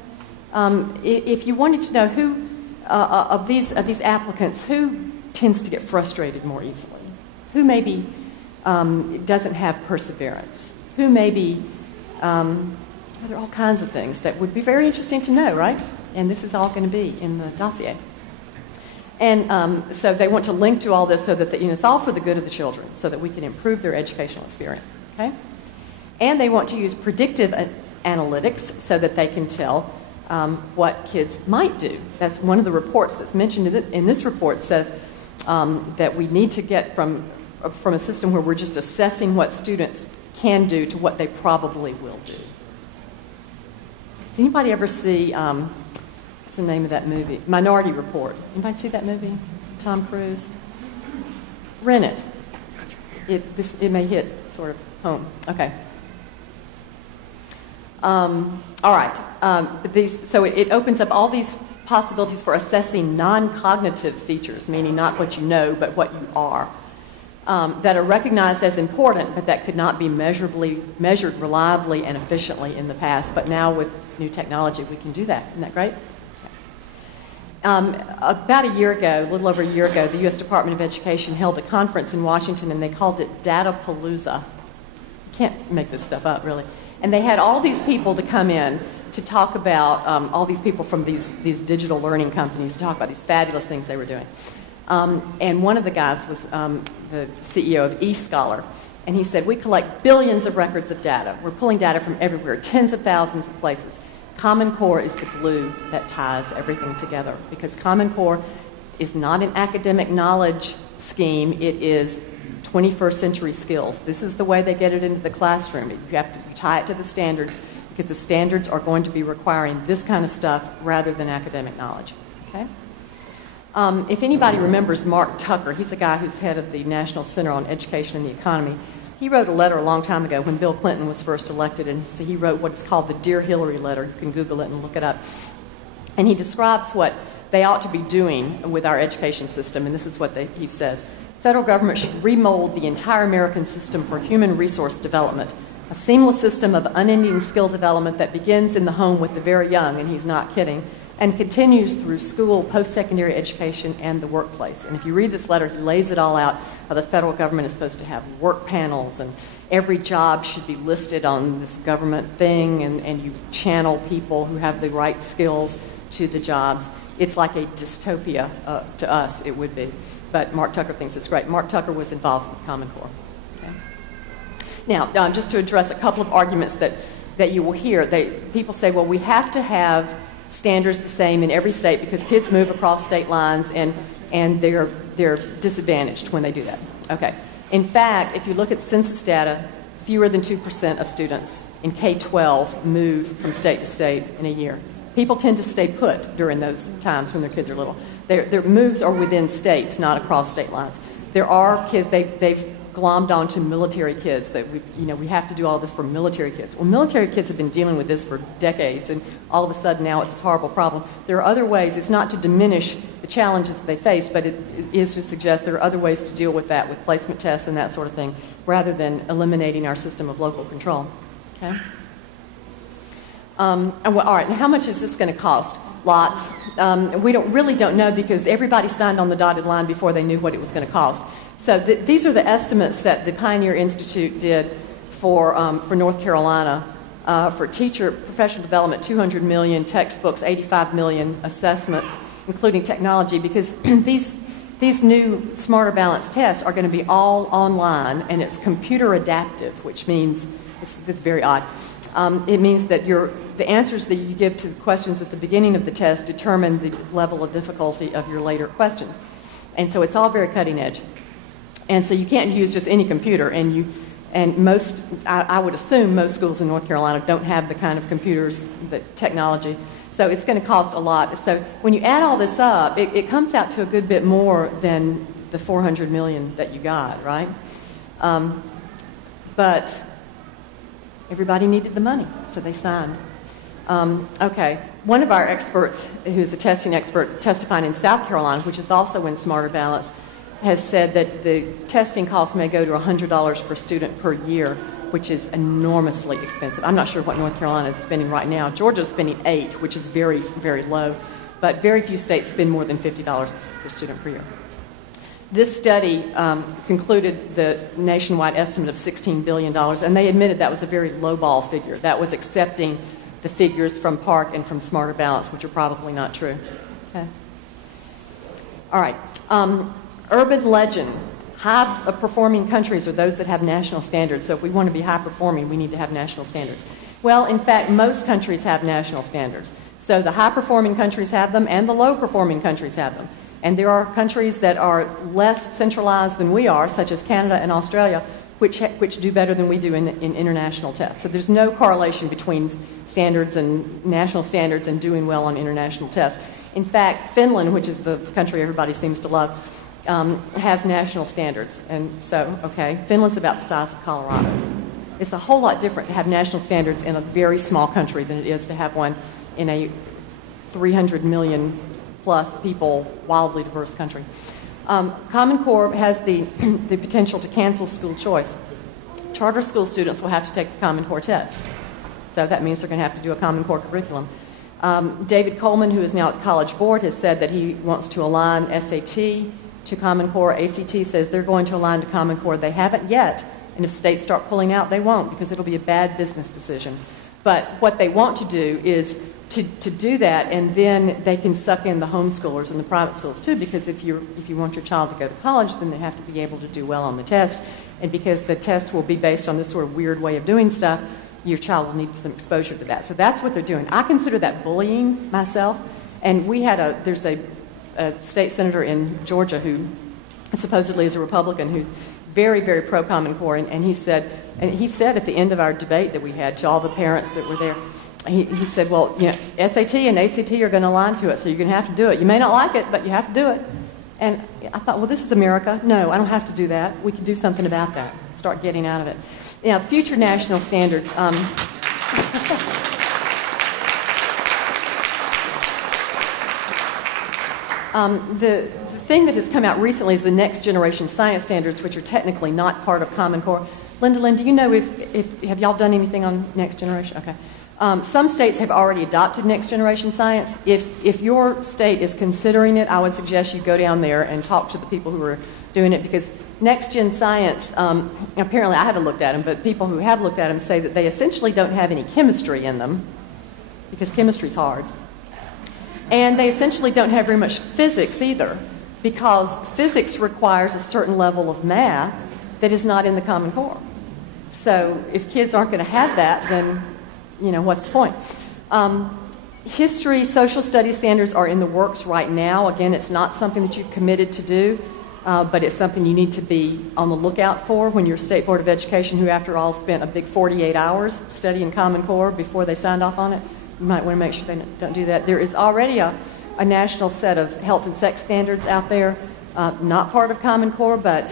If you wanted to know who of these applicants, who tends to get frustrated more easily, who maybe doesn't have perseverance, who maybe there are all kinds of things that would be very interesting to know, right? And this is all going to be in the dossier. And so they want to link to all this so that it's all for the good of the children, so that we can improve their educational experience. Okay? And they want to use predictive analytics so that they can tell what kids might do. That's one of the reports that's mentioned in this report says that we need to get from a system where we're just assessing what students can do to what they probably will do. Does anybody ever see, what's the name of that movie? Minority Report. Anybody see that movie? Tom Cruise? Rent it. It may hit sort of home. Okay. All right. So it opens up all these possibilities for assessing non-cognitive features, meaning not what you know, but what you are, that are recognized as important, but that could not be measured reliably and efficiently in the past. But now with new technology, we can do that. Isn't that great? About a little over a year ago, the U.S. Department of Education held a conference in Washington, and they called it Datapalooza. You can't make this stuff up, really. And they had all these people to come in to talk about, all these people from these digital learning companies to talk about these fabulous things they were doing. And one of the guys was the CEO of eScholar. And he said, we collect billions of records of data. We're pulling data from everywhere, tens of thousands of places. Common Core is the glue that ties everything together, because Common Core is not an academic knowledge scheme. It is 21st century skills. This is the way they get it into the classroom. You have to tie it to the standards, because the standards are going to be requiring this kind of stuff rather than academic knowledge. Okay? If anybody remembers Mark Tucker, he's a guy who's head of the National Center on Education and the Economy. He wrote a letter a long time ago when Bill Clinton was first elected, and he wrote what's called the Dear Hillary letter. You can Google it and look it up. And he describes what they ought to be doing with our education system, and this is what he says. Federal government should remold the entire American system for human resource development, a seamless system of unending skill development that begins in the home with the very young, and he's not kidding, and continues through school, post-secondary education, and the workplace. And if you read this letter, he lays it all out, how the federal government is supposed to have work panels, and every job should be listed on this government thing, and you channel people who have the right skills to the jobs. It's like a dystopia to us, it would be. But Mark Tucker thinks it's great. Mark Tucker was involved with Common Core. Okay? Now, just to address a couple of arguments that you will hear, people say, well, we have to have standards the same in every state because kids move across state lines and they're disadvantaged when they do that. Okay. In fact, if you look at census data, fewer than 2% of students in K-12 move from state to state in a year. People tend to stay put during those times when their kids are little. Their moves are within states, not across state lines. There are kids, they've glommed onto military kids, that we have to do all this for military kids. Well, military kids have been dealing with this for decades, and all of a sudden now it's this horrible problem. There are other ways. It's not to diminish the challenges that they face, but it is to suggest there are other ways to deal with that, with placement tests and that sort of thing, rather than eliminating our system of local control. Okay? All right, and how much is this going to cost? Lots. We really don't know because everybody signed on the dotted line before they knew what it was going to cost. So these are the estimates that the Pioneer Institute did for North Carolina. For teacher professional development, $200 million, textbooks, $85 million, assessments, including technology, because these new Smarter Balance tests are going to be all online, and it's computer adaptive, which means it's very odd. It means that the answers that you give to the questions at the beginning of the test determine the level of difficulty of your later questions. And so it's all very cutting edge. And so you can't use just any computer, I would assume most schools in North Carolina don't have the kind of computers, the technology. So it's going to cost a lot. So when you add all this up, it comes out to a good bit more than the 400 million that you got, right? But everybody needed the money, so they signed. Okay, one of our experts, who's a testing expert testifying in South Carolina, which is also in Smarter Balance, has said that the testing costs may go to $100 per student per year, which is enormously expensive. I'm not sure what North Carolina is spending right now. Georgia's spending $8, which is very, very low, but very few states spend more than $50 per student per year. This study concluded the nationwide estimate of $16 billion, and they admitted that was a very lowball figure. That was accepting the figures from Park and from Smarter Balance, which are probably not true. Okay. All right. Urban legend. High-performing countries are those that have national standards. So if we want to be high-performing, we need to have national standards. Well, in fact, most countries have national standards. So the high-performing countries have them, and the low-performing countries have them. And there are countries that are less centralized than we are, such as Canada and Australia, which do better than we do in international tests. So there's no correlation between standards and national standards and doing well on international tests. In fact, Finland, which is the country everybody seems to love, has national standards. And so, okay, Finland's about the size of Colorado. It's a whole lot different to have national standards in a very small country than it is to have one in a 300 million plus people, wildly diverse country. Common Core has the potential to cancel school choice. Charter school students will have to take the Common Core test. So that means they're going to have to do a Common Core curriculum. David Coleman, who is now at the College Board, has said that he wants to align SAT to Common Core. ACT says they're going to align to Common Core. They haven't yet, and if states start pulling out, they won't, because it'll be a bad business decision. But what they want to do is to do that, and then they can suck in the homeschoolers and the private schools too, because if you want your child to go to college, then they have to be able to do well on the test. And because the test will be based on this sort of weird way of doing stuff, your child will need some exposure to that. So that's what they're doing. I consider that bullying myself. And there's a state senator in Georgia who supposedly is a Republican who's very, very pro-Common Core. And he said at the end of our debate that we had to all the parents that were there, he said, well, you know, SAT and ACT are going to align to it, so you're going to have to do it. You may not like it, but you have to do it. And I thought, well, this is America. No, I don't have to do that. We can do something about that. Start getting out of it. Now, future national standards. The thing that has come out recently is the next generation science standards, which are technically not part of Common Core. Lindalyn, do you know have y'all done anything on next generation? Okay. Some states have already adopted next generation science. If your state is considering it, I would suggest you go down there and talk to the people who are doing it, because next gen science, apparently I haven't looked at them, but people who have looked at them say that they essentially don't have any chemistry in them, because chemistry's hard. And they essentially don't have very much physics either, because physics requires a certain level of math that is not in the Common Core. So if kids aren't going to have that, then you know, what's the point? History, social studies standards are in the works right now. Again, it's not something that you've committed to do, but it's something you need to be on the lookout for when your State Board of Education, who after all spent a big 48 hours studying Common Core before they signed off on it. You might want to make sure they don't do that. There is already a national set of health and sex standards out there, not part of Common Core, but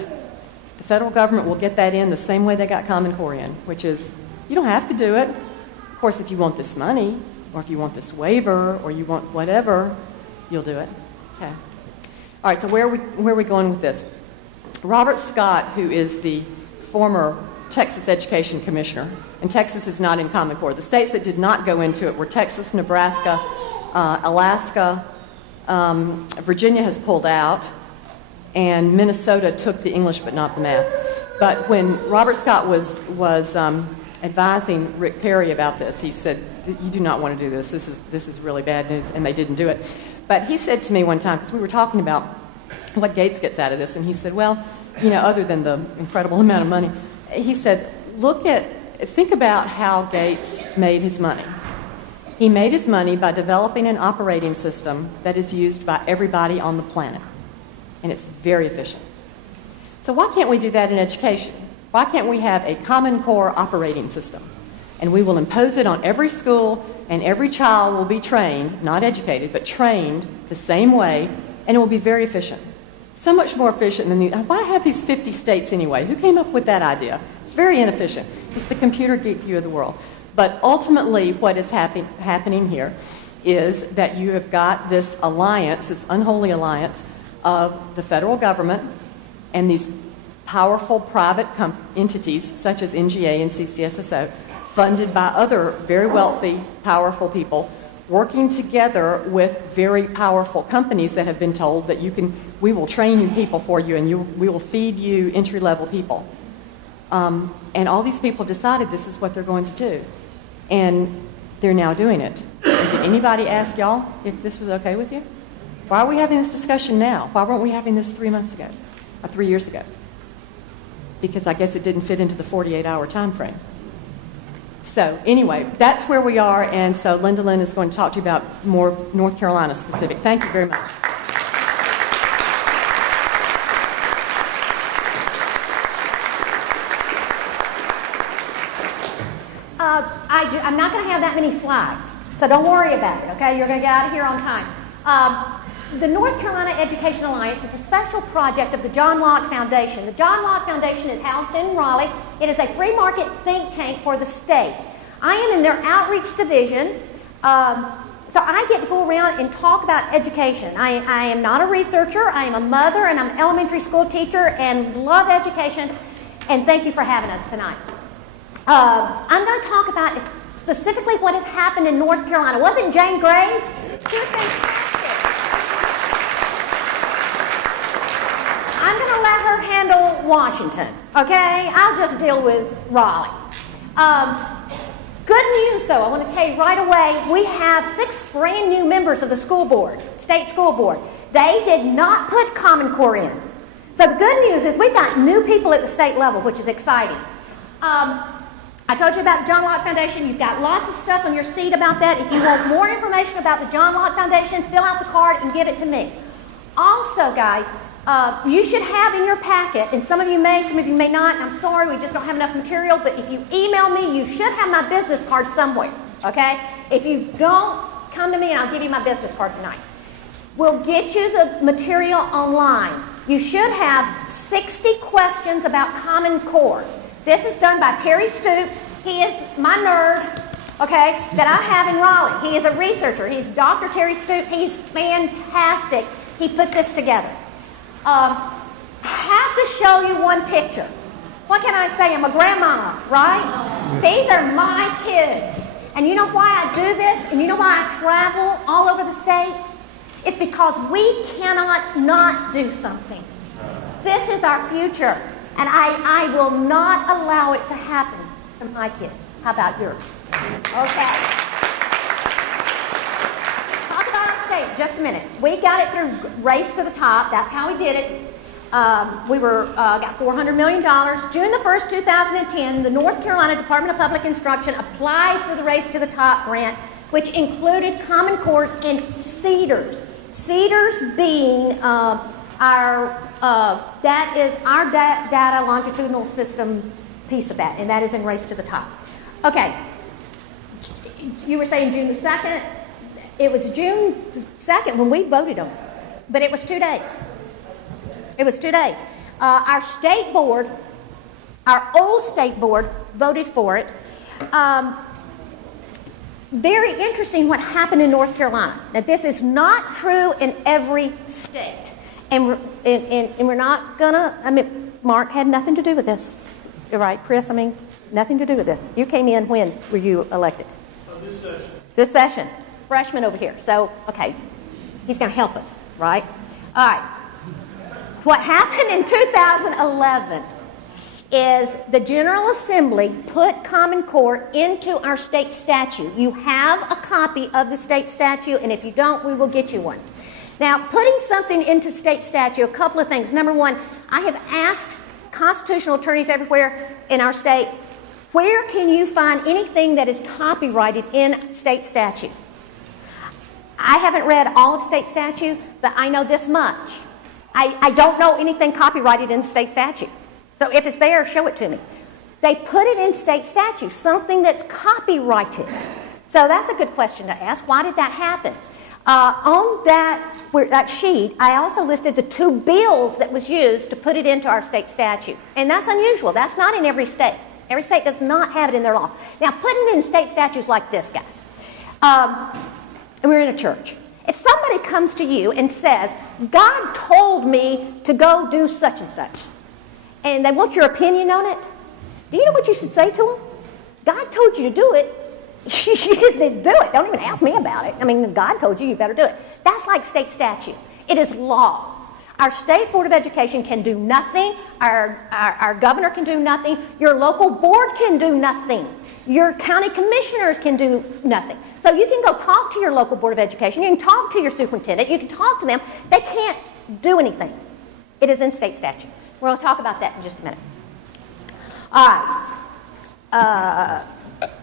the federal government will get that in the same way they got Common Core in, which is you don't have to do it. Of course, if you want this money, or if you want this waiver, or you want whatever, you'll do it. Okay. All right, so where are we going with this? Robert Scott, who is the former Texas Education Commissioner, and Texas is not in Common Core. The states that did not go into it were Texas, Nebraska, Alaska, Virginia has pulled out, and Minnesota took the English but not the math. But when Robert Scott was advising Rick Perry about this, he said, you do not want to do this. This is really bad news, and they didn't do it. But he said to me one time, because we were talking about what Gates gets out of this, and he said, well, you know, other than the incredible amount of money, he said, think about how Gates made his money. He made his money by developing an operating system that is used by everybody on the planet, and it's very efficient. So why can't we do that in education? Why can't we have a Common Core operating system? And we will impose it on every school, and every child will be trained, not educated, but trained the same way, and it will be very efficient. So much more efficient than why have these 50 states anyway? Who came up with that idea? It's very inefficient. It's the computer geek view of the world. But ultimately, what is happening here is that you have got this alliance, this unholy alliance of the federal government and these powerful private entities such as NGA and CCSSO, funded by other very wealthy, powerful people, working together with very powerful companies that have been told that we will train people for you and we will feed you entry-level people. And all these people decided this is what they're going to do. And they're now doing it. Did anybody ask y'all if this was okay with you? Why are we having this discussion now? Why weren't we having this 3 months ago or 3 years ago? Because I guess it didn't fit into the 48-hour time frame. So anyway, that's where we are, and so Lindalyn is going to talk to you about more North Carolina specific. Thank you very much. I'm not going to have that many slides, so don't worry about it, okay? You're going to get out of here on time. The North Carolina Education Alliance is a special project of the John Locke Foundation. The John Locke Foundation is housed in Raleigh. It is a free market think tank for the state. I am in their outreach division, so I get to go around and talk about education. I am not a researcher. I am a mother, and I'm an elementary school teacher and love education, and thank you for having us tonight. I'm going to talk about specifically what has happened in North Carolina. Wasn't Jane great? She was fantastic. I'm going to let her handle Washington, okay? I'll just deal with Raleigh. Good news, though, I want to tell you right away, we have 6 brand new members of the school board, state school board. They did not put Common Core in. So the good news is we've got new people at the state level, which is exciting. I told you about the John Locke Foundation. You've got lots of stuff on your seat about that. If you want more information about the John Locke Foundation, fill out the card and give it to me. Also, guys, you should have in your packet, and some of you may not, I'm sorry, we just don't have enough material, but if you email me, you should have my business card somewhere, okay? If you don't, come to me and I'll give you my business card tonight. We'll get you the material online. You should have 60 questions about Common Core. This is done by Terry Stoops. He is my nerd, okay, that I have in Raleigh. He is a researcher. He's Dr. Terry Stoops. He's fantastic. He put this together. I have to show you one picture. What can I say? I'm a grandmama, right? These are my kids. And you know why I do this? And you know why I travel all over the state? It's because we cannot not do something. This is our future. And I will not allow it to happen to my kids. How about yours? Okay. Talk about our state just a minute. We got it through Race to the Top. That's how we did it. We got $400 million. June the 1st, 2010, the North Carolina Department of Public Instruction applied for the Race to the Top grant, which included Common Cores and CEDARS. CEDARS being that is our data longitudinal system piece of that, and that is in Race to the Top. Okay, you were saying June the 2nd. It was June 2nd when we voted on it, but it was 2 days. It was 2 days. Our state board, our old state board, voted for it. Very interesting what happened in North Carolina. Now, this is not true in every state. And we're not going to, Mark had nothing to do with this. You're right, Chris, nothing to do with this. You came in when were you elected? This session. This session. Freshman over here. So, okay, he's going to help us, right? All right. What happened in 2011 is the General Assembly put Common Core into our state statute. You have a copy of the state statute, and if you don't, we will get you one. Now, putting something into state statute, a couple of things. Number one, I have asked constitutional attorneys everywhere in our state, where can you find anything that is copyrighted in state statute? I haven't read all of state statute, but I know this much. I don't know anything copyrighted in state statute. So if it's there, show it to me. They put it in state statute, something that's copyrighted. So that's a good question to ask. Why did that happen? On that sheet, I also listed the 2 bills that was used to put it into our state statute. And that's unusual. That's not in every state. Every state does not have it in their law. Now, putting it in state statutes like this, guys. And we're in a church. If somebody comes to you and says, God told me to go do such and such, and they want your opinion on it, do you know what you should say to them? God told you to do it. You just need to do it. Don't even ask me about it. I mean, God told you, you better do it. That's like state statute. It is law. Our state board of education can do nothing. Our governor can do nothing. Your local board can do nothing. Your county commissioners can do nothing. So you can go talk to your local board of education. You can talk to your superintendent. You can talk to them. They can't do anything. It is in state statute. We're going to talk about that in just a minute. All right.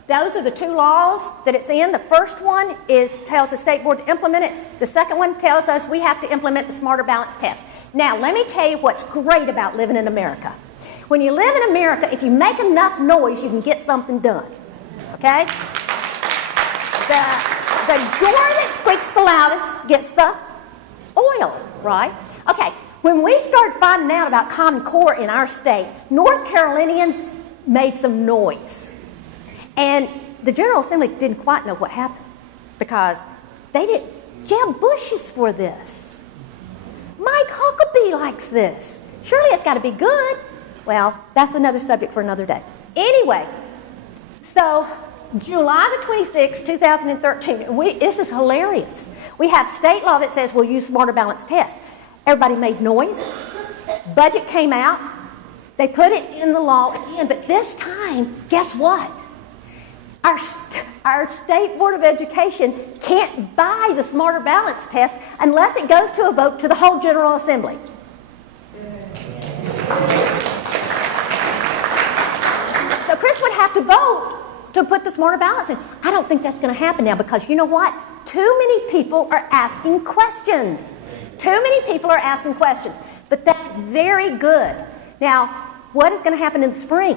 Those are the 2 laws that it's in. The first one tells the state board to implement it. The second one tells us we have to implement the Smarter Balance test. Now, let me tell you what's great about living in America. When you live in America, if you make enough noise, you can get something done. Okay? The door that squeaks the loudest gets the oil, right? Okay, when we started finding out about Common Core in our state, North Carolinians made some noise. And the General Assembly didn't quite know what happened because they didn't. Jeb Bush is for this. Mike Huckabee likes this. Surely it's got to be good. Well, that's another subject for another day. Anyway, so July the 26th, 2013, this is hilarious. We have state law that says we'll use Smarter Balance test. Everybody made noise. Budget came out. They put it in the law again, but this time, guess what? Our state board of education can't buy the Smarter Balance test unless it goes to a vote to the whole General Assembly. So Chris would have to vote to put the Smarter Balance in. I don't think that's going to happen now because you know what? Too many people are asking questions. Too many people are asking questions. But that's very good. Now, what is going to happen in the spring?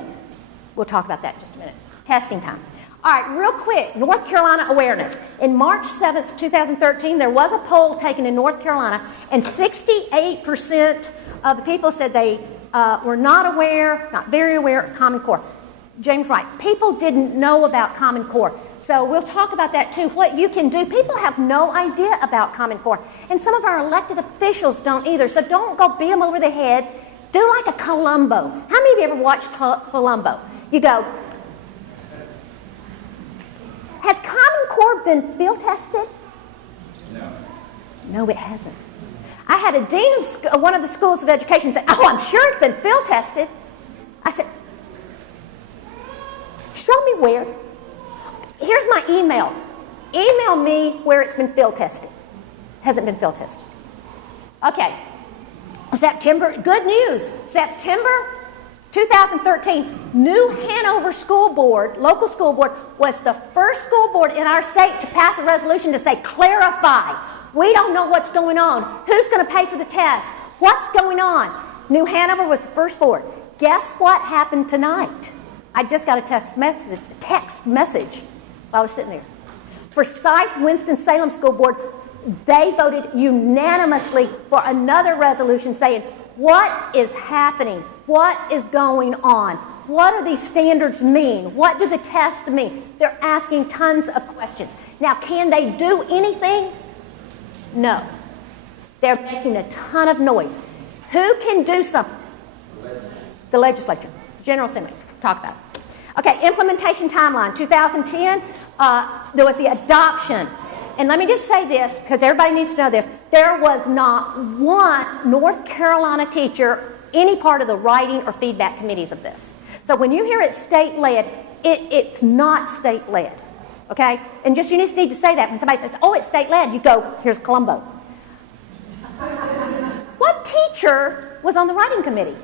We'll talk about that in just a minute. Testing time. All right, real quick, North Carolina awareness. In March 7th, 2013, there was a poll taken in North Carolina, and 68% of the people said they were not aware, not very aware of Common Core. James Wright, people didn't know about Common Core. So we'll talk about that too, what you can do. People have no idea about Common Core, and some of our elected officials don't either, so don't go beat them over the head. Do like a Columbo. How many of you ever watched Columbo? You go, has Common Core been field tested? No. No, it hasn't. I had a dean of one of the schools of education say, oh, I'm sure it's been field tested. I said, show me where. Here's my email. Email me where it's been field tested. Hasn't been field tested. Okay. September, good news. September 2013, New Hanover School Board, local school board, was the first school board in our state to pass a resolution to say, clarify. We don't know what's going on. Who's going to pay for the test? What's going on? New Hanover was the first board. Guess what happened tonight? I just got a text message while I was sitting there. Forsyth Winston-Salem School Board, they voted unanimously for another resolution saying, what is happening? What is going on? What do these standards mean? What do the tests mean? They're asking tons of questions. Now, can they do anything? No. They're making a ton of noise. Who can do something? The legislature. General Assembly. Talk about it. Okay, implementation timeline. 2010, there was the adoption. And let me just say this, because everybody needs to know this. There was not one North Carolina teacher any part of the writing or feedback committees of this. So when you hear it's state-led, it's not state-led. Okay? And you just need to say that. When somebody says, oh, it's state-led, you go, here's Columbo. What teacher was on the writing committee?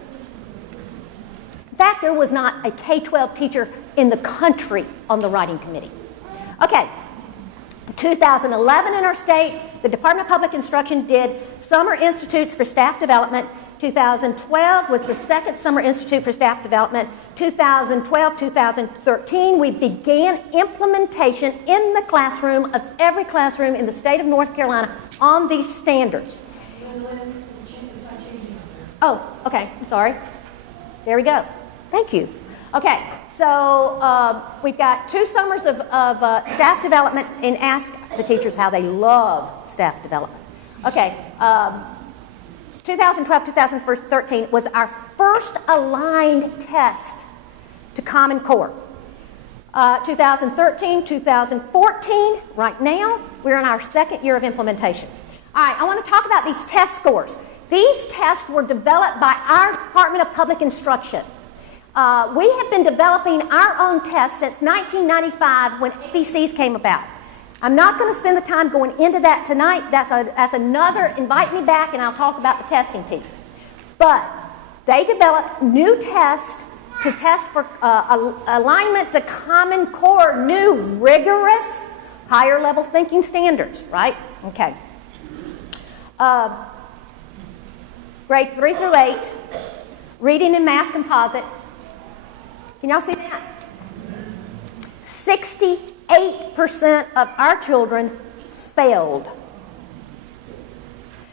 In fact, there was not a K-12 teacher in the country on the writing committee. Okay. 2011 in our state, the Department of Public Instruction did summer institutes for staff development. 2012 was the second Summer Institute for Staff Development. 2012, 2013, we began implementation in the classroom of every classroom in the state of North Carolina on these standards. Oh, okay, I'm sorry. There we go. Thank you. Okay, so we've got 2 summers of staff development, and ask the teachers how they love staff development. Okay, 2012, 2013 was our first aligned test to Common Core. 2013, 2014, right now, we're in our second year of implementation. All right, I want to talk about these test scores. These tests were developed by our Department of Public Instruction. We have been developing our own tests since 1995 when ABCs came about. I'm not going to spend the time going into that tonight. That's another, invite me back and I'll talk about the testing piece. But they developed new tests to test for alignment to Common Core, new rigorous higher level thinking standards, right? Okay. Grade 3 through 8, reading and math composite. Can y'all see that? 68% of our children failed.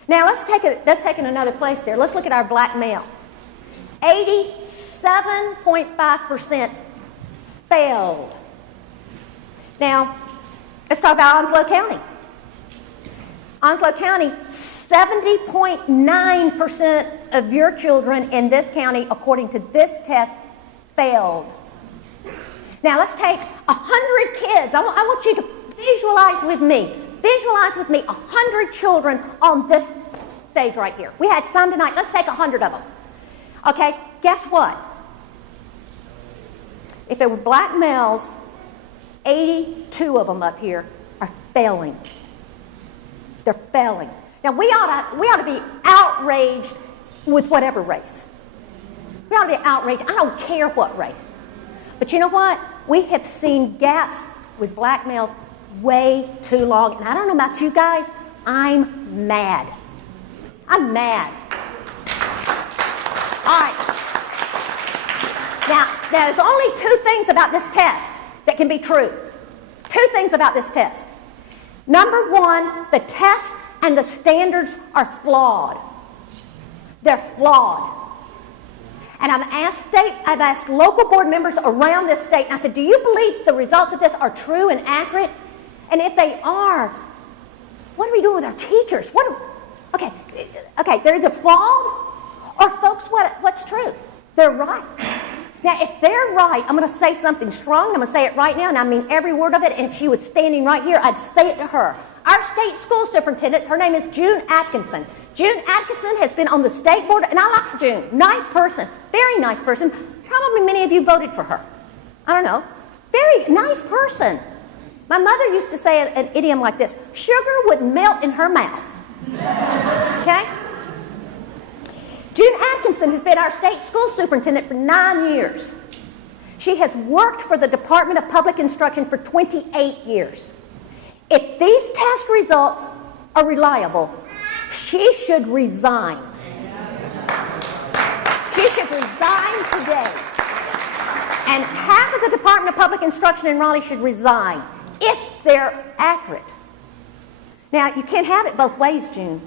Now let's take it another place there. Let's look at our black males. 87.5% failed. Now, let's talk about Onslow County. Onslow County, 70.9% of your children in this county, according to this test, failed. Now let's take 100 kids. I want you to visualize with me. Visualize with me 100 children on this stage right here. We had some tonight. Let's take 100 of them. Okay, guess what? If there were black males, 82 of them up here are failing. They're failing. Now we ought to be outraged with whatever race. We ought to be outraged. I don't care what race. But you know what? We have seen gaps with black males way too long. And I don't know about you guys, I'm mad. I'm mad. All right. Now, there's only 2 things about this test that can be true. 2 things about this test. Number 1, the test and the standards are flawed. They're flawed. And I've asked local board members around this state, and I said, do you believe the results of this are true and accurate? And if they are, what are we doing with our teachers? Okay, they're either flawed, or folks, what's true? They're right. Now, if they're right, I'm going to say something strong. I'm going to say it right now, and I mean every word of it. And if she was standing right here, I'd say it to her. Our state school superintendent, her name is June Atkinson. June Atkinson has been on the state board, and I like June. Nice person. Very nice person. Probably many of you voted for her. I don't know. Very nice person. My mother used to say an idiom like this: sugar would melt in her mouth. Okay? June Atkinson has been our state school superintendent for 9 years. She has worked for the Department of Public Instruction for 28 years. If these test results are reliable, she should resign. She should resign today. And half of the Department of Public Instruction in Raleigh should resign if they're accurate. Now, you can't have it both ways, June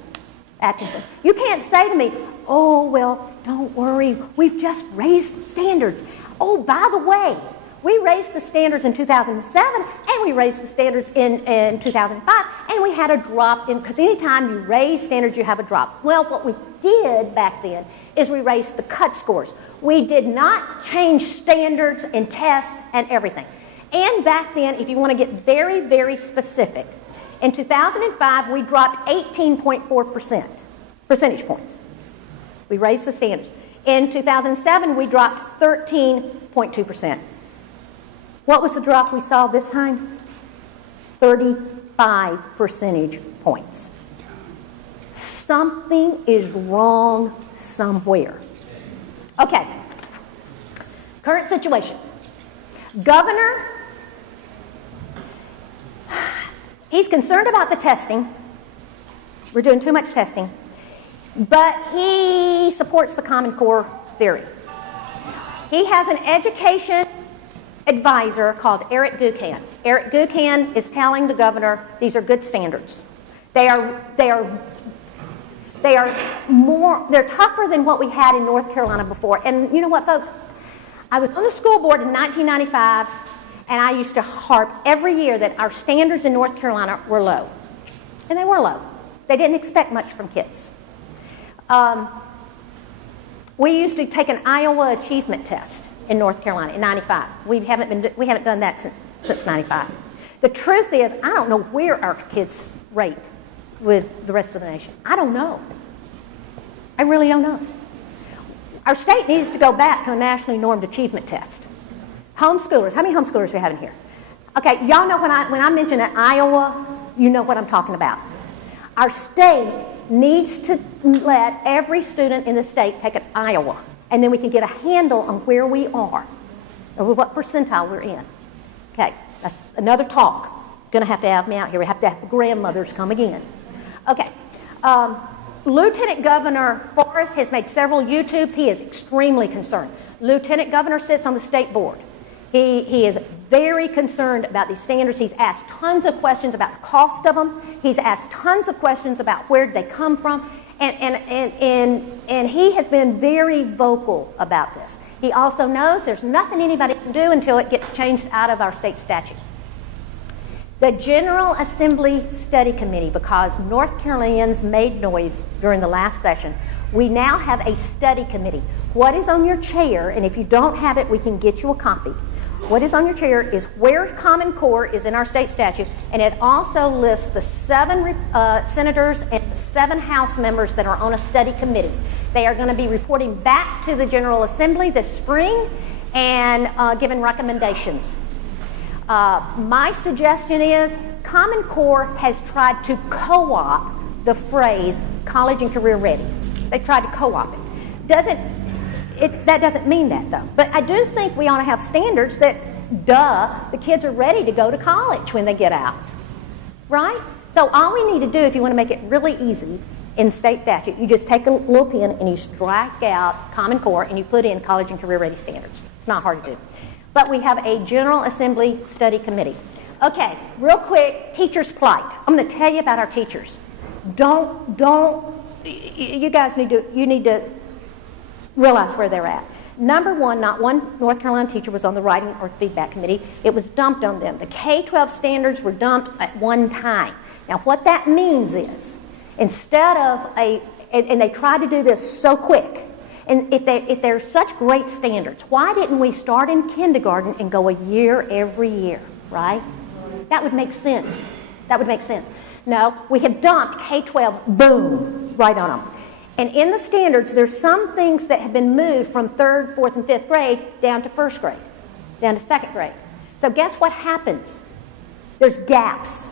Atkinson. You can't say to me, oh, well, don't worry, we've just raised the standards. Oh, by the way, we raised the standards in 2007, and we raised the standards in 2005, and we had a drop in, because anytime you raise standards, you have a drop. Well, what we did back then is we raised the cut scores. We did not change standards and tests and everything. And back then, if you want to get very, very specific, in 2005, we dropped 18.4% percentage points. We raised the standards. In 2007, we dropped 13.2%. What was the drop we saw this time? 35 percentage points. Something is wrong somewhere. Okay. Current situation. Governor, he's concerned about the testing. We're doing too much testing. But he supports the Common Core theory. He has an education advisor called Eric Gucan. Eric Gucan is telling the governor these are good standards. They're tougher than what we had in North Carolina before. And you know what, folks? I was on the school board in 1995, and I used to harp every year that our standards in North Carolina were low. And they were low. They didn't expect much from kids. We used to take an Iowa achievement test in North Carolina in 95. We haven't done that since 95. The truth is, I don't know where our kids rate with the rest of the nation. I don't know. I really don't know. Our state needs to go back to a nationally normed achievement test. Homeschoolers. How many homeschoolers do we have in here? Okay, y'all know when I mention an Iowa, you know what I'm talking about. Our state needs to let every student in the state take an Iowa, and then we can get a handle on where we are, or what percentile we're in. Okay, that's another talk. Going to have me out here. We have to have the grandmothers come again. Okay. Lieutenant Governor Forrest has made several YouTubes. He is extremely concerned. Lieutenant Governor sits on the state board. He is very concerned about these standards. He's asked tons of questions about the cost of them. He's asked tons of questions about where they come from. And he has been very vocal about this. He also knows there's nothing anybody can do until it gets changed out of our state statute. The General Assembly Study Committee, because North Carolinians made noise during the last session, we now have a study committee. What is on your chair, and if you don't have it, we can get you a copy. What is on your chair is where Common Core is in our state statute, and it also lists the 7 senators and 7 House members that are on a study committee. They are going to be reporting back to the General Assembly this spring and giving recommendations. My suggestion is Common Core has tried to co-opt the phrase college and career ready. They tried to co-opt it. That doesn't mean that, though. But I do think we ought to have standards that, the kids are ready to go to college when they get out. Right? So all we need to do, if you want to make it really easy in state statute, you just take a little pen and you strike out Common Core and you put in college and career ready standards. It's not hard to do. But we have a General Assembly Study Committee. Okay, real quick, teachers' plight. I'm going to tell you about our teachers. You guys need to realize where they're at. Number one, not one North Carolina teacher was on the writing or feedback committee. It was dumped on them. The K-12 standards were dumped at one time. Now, what that means is, instead of and they tried to do this so quick, and if they're such great standards, why didn't we start in kindergarten and go a year every year, right? That would make sense. That would make sense. No, we have dumped K-12, boom, right on them. And in the standards, there's some things that have been moved from 3rd, 4th, and 5th grade down to 1st grade, down to 2nd grade. So guess what happens? There's gaps.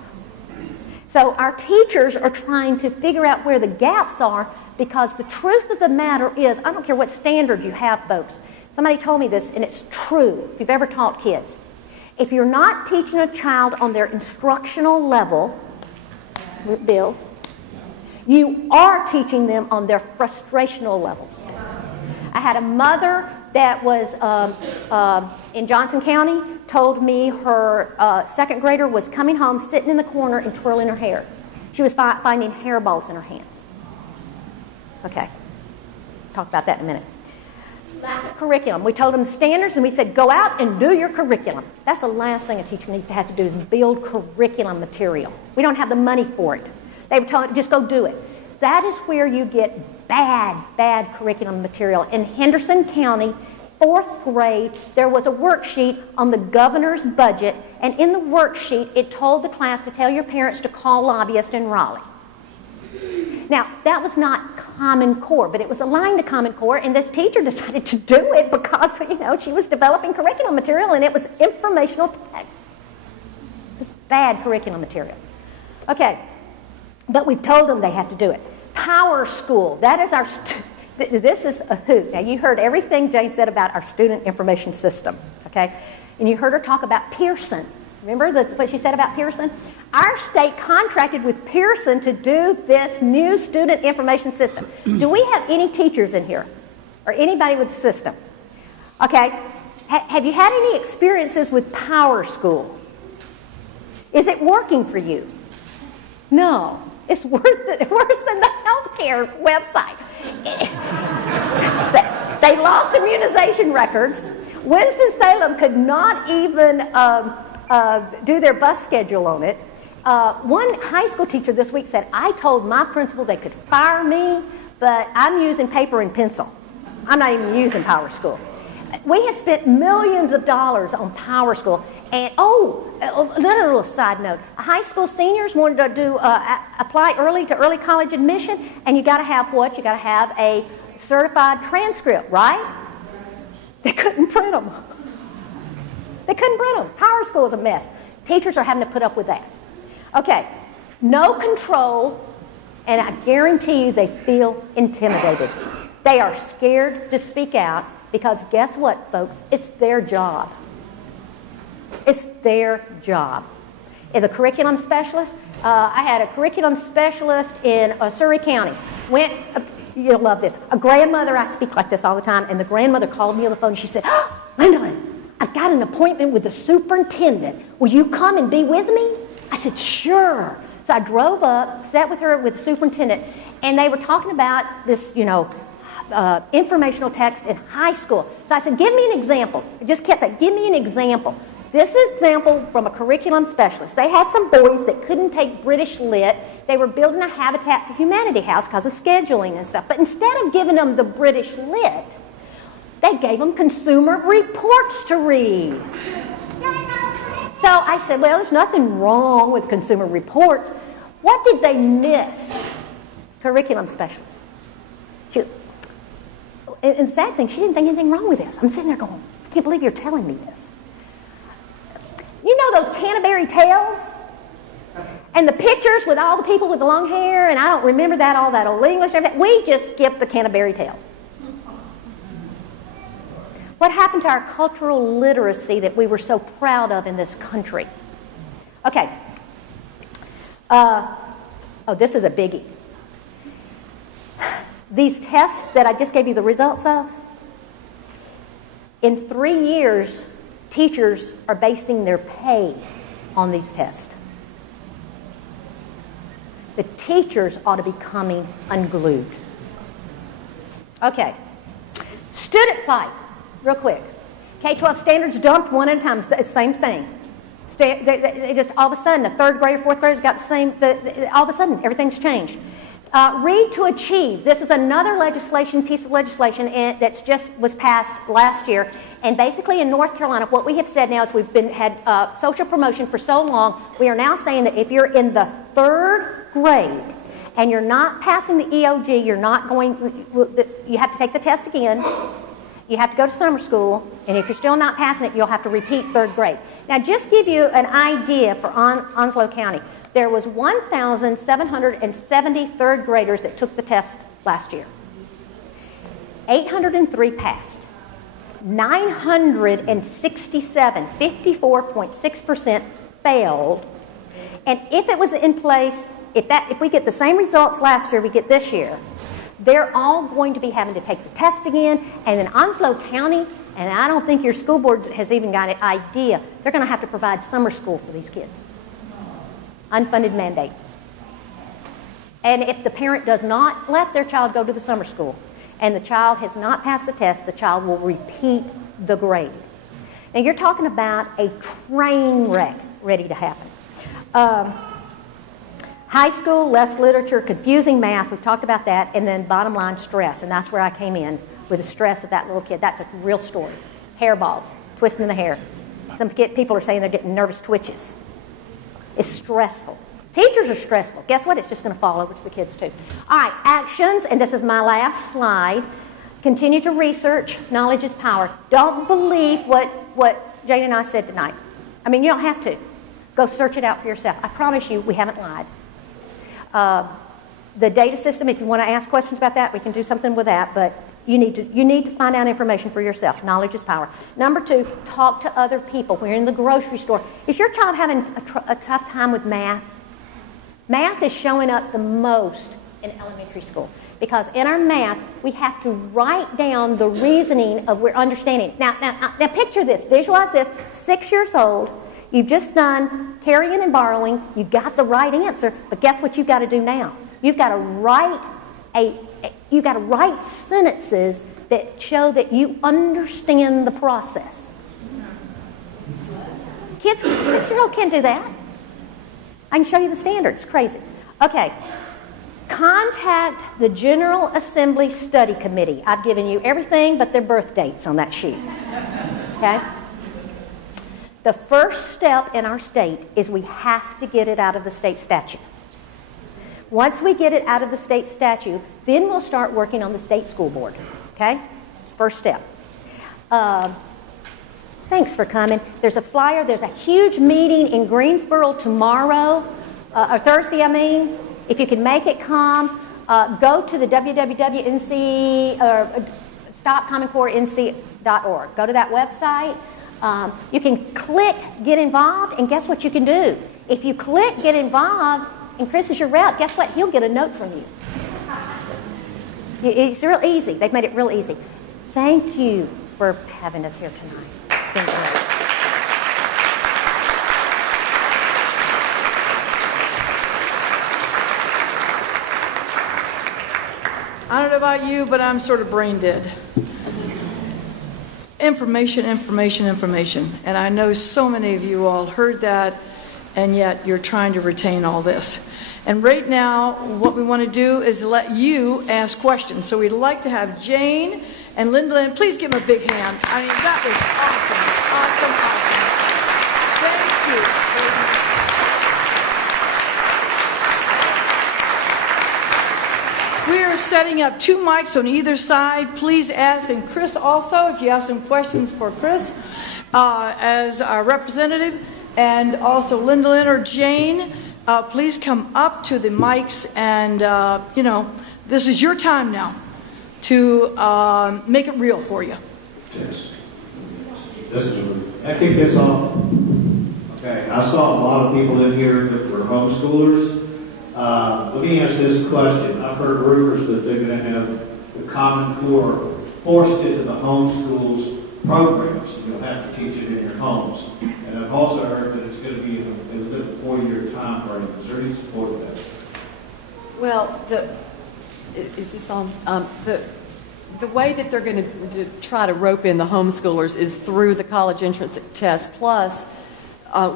So our teachers are trying to figure out where the gaps are, because the truth of the matter is, I don't care what standard you have, folks. Somebody told me this, and it's true, if you've ever taught kids. If you're not teaching a child on their instructional level, Bill, you are teaching them on their frustrational levels. I had a mother that was in Johnson County, told me her 2nd grader was coming home, sitting in the corner and twirling her hair. She was finding hairballs in her hands. Okay, talk about that in a minute. Lack of curriculum. We told them the standards, and we said, go out and do your curriculum. That's the last thing a teacher needs to have to do, is build curriculum material. We don't have the money for it. They were telling, just go do it. That is where you get bad curriculum material. In Henderson County, 4th grade, there was a worksheet on the governor's budget, and in the worksheet, it told the class to tell your parents to call lobbyists in Raleigh. Now, that was not Common Core, but it was aligned to Common Core, and this teacher decided to do it because, she was developing curriculum material, and it was informational text. It was bad curriculum material. Okay, but we've told them they have to do it. Power School, that is our, this is a hoot. Now, you heard everything Jane said about our student information system, okay? And you heard her talk about Pearson. Remember what she said about Pearson? Our state contracted with Pearson to do this new student information system. Do we have any teachers in here? Or anybody with the system? Okay. Have you had any experiences with Power School? Is it working for you? No. It's worse than the healthcare website. They lost immunization records. Winston-Salem could not even do their bus schedule on it. One high school teacher this week said, I told my principal they could fire me, but I'm using paper and pencil. I'm not even using Power School. We have spent millions of dollars on Power School. And, another little side note. High school seniors wanted to apply early to early college admission, and you got to have what? You got to have a certified transcript, right? They couldn't print them. Power School is a mess. Teachers are having to put up with that. Okay, no control, and I guarantee you they feel intimidated. They are scared to speak out because guess what, folks? It's their job. It's their job. As a curriculum specialist, I had a curriculum specialist in Surrey County. You'll love this. A grandmother, I speak like this all the time, and the grandmother called me on the phone and she said, Lindalyn, I've got an appointment with the superintendent. Will you come and be with me? I said, sure. So I drove up, sat with her with the superintendent, and they were talking about this, informational text in high school. So I said, give me an example. I just kept saying, give me an example. This is an example from a curriculum specialist. They had some boys that couldn't take British Lit. They were building a Habitat for Humanity house because of scheduling and stuff. But instead of giving them the British Lit, they gave them consumer reports to read. So I said, well, there's nothing wrong with consumer reports. What did they miss? Curriculum specialists. And the sad thing, she didn't think anything wrong with this. I'm sitting there going, I can't believe you're telling me this. You know those Canterbury Tales? And the pictures with all the people with the long hair, and I don't remember all that old English. We just skipped the Canterbury Tales. What happened to our cultural literacy that we were so proud of in this country? Okay. This is a biggie. These tests that I just gave you the results of, in 3 years, teachers are basing their pay on these tests. The teachers ought to be coming unglued. Okay. Student plight, real quick. K-12 standards dumped one at a time. It's the same thing. They just all of a sudden, the third grader, fourth graders got the same. All of a sudden, everything's changed. Read to Achieve. This is another piece of legislation that was passed last year. And basically in North Carolina, what we have said now is we've had social promotion for so long, we are now saying that if you're in the third grade and you're not passing the EOG, you have to take the test again, you have to go to summer school, and if you're still not passing it, you'll have to repeat third grade. Now, just give you an idea for Onslow County. There was 1,770 third graders that took the test last year. 803 passed. 967, 54.6% failed. And if it was in place, if we get the same results last year we get this year, they're all going to be having to take the test again. And in Onslow County, and I don't think your school board has even got an idea, they're going to have to provide summer school for these kids. Unfunded mandate. And if the parent does not let their child go to the summer school and the child has not passed the test, the child will repeat the grade. Now you're talking about a train wreck ready to happen. High school, less literature, confusing math, we've talked about that, and then bottom line, stress, and that's where I came in with the stress of that little kid. That's a real story. Hairballs, twisting the hair. Some people are saying they're getting nervous twitches. It's stressful. Teachers are stressful. Guess what? It's just going to fall over to the kids too. All right, actions, and this is my last slide. Continue to research. Knowledge is power. Don't believe what Jane and I said tonight. I mean, you don't have to. Go search it out for yourself. I promise you, we haven't lied. The data system, if you want to ask questions about that, we can do something with that. But You need to find out information for yourself. Knowledge is power. Number 2, talk to other people. When you're in the grocery store, is your child having a tough time with math? Math is showing up the most in elementary school because in our math, we have to write down the reasoning of we're understanding. Now picture this. Visualize this. 6 years old. You've just done carrying and borrowing. You got the right answer, but guess what you've got to do now? You've got to write sentences that show that you understand the process. Kids, 6-year-old can't do that. I can show you the standards. It's crazy. Okay. Contact the General Assembly Study Committee. I've given you everything but their birth dates on that sheet. Okay? The first step in our state is we have to get it out of the state statute. Once we get it out of the state statute, then we'll start working on the state school board. Okay? First step. Thanks for coming. There's a flyer. There's a huge meeting in Greensboro tomorrow, or Thursday, I mean. If you can make it, come. Go to the www.nc or stopcommoncorenc.org. Go to that website. You can click Get Involved, and guess what you can do? If you click Get Involved, and Chris is your rep, guess what? He'll get a note from you. It's real easy. They've made it real easy. Thank you for having us here tonight. It's been great. I don't know about you, but I'm sort of brain dead. Information. And I know so many of you all heard that, and yet you're trying to retain all this. And right now, what we want to do is let you ask questions. So we'd like to have Jane and Lindalyn. Please give them a big hand. I mean, that was awesome. Thank you. We are setting up 2 mics on either side. Please ask, and Chris also, if you have some questions for Chris as our representative, and also Lindalyn or Jane, please come up to the mics, and this is your time now to make it real for you. Yes. I kick this off. Okay, I saw a lot of people in here that were homeschoolers. Let me ask this question. I've heard rumors that they're going to have the Common Core forced into the homeschools programs. You'll have to teach it in your homes. And I've also heard that it's going to be within a 4-year time frame. Is there any support for that? Well, is this on? The way that they're going to try to rope in the homeschoolers is through the college entrance test. Plus,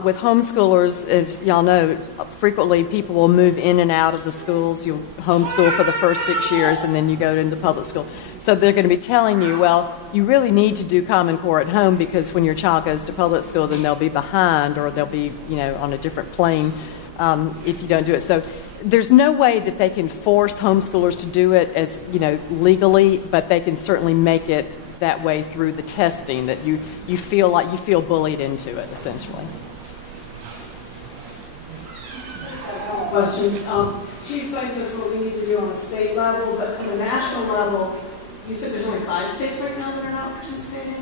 with homeschoolers, as y'all know, frequently people will move in and out of the schools. You'll homeschool for the first 6 years, and then you go into public school. So they're going to be telling you, well, you really need to do Common Core at home because when your child goes to public school, then they'll be behind or they'll be, on a different plane if you don't do it. So there's no way that they can force homeschoolers to do it as, legally, but they can certainly make it that way through the testing that you feel bullied into it, essentially. A couple questions. She explained to us what we need to do on the state level, but from a national level, you said there's only 5 states right now that are not participating?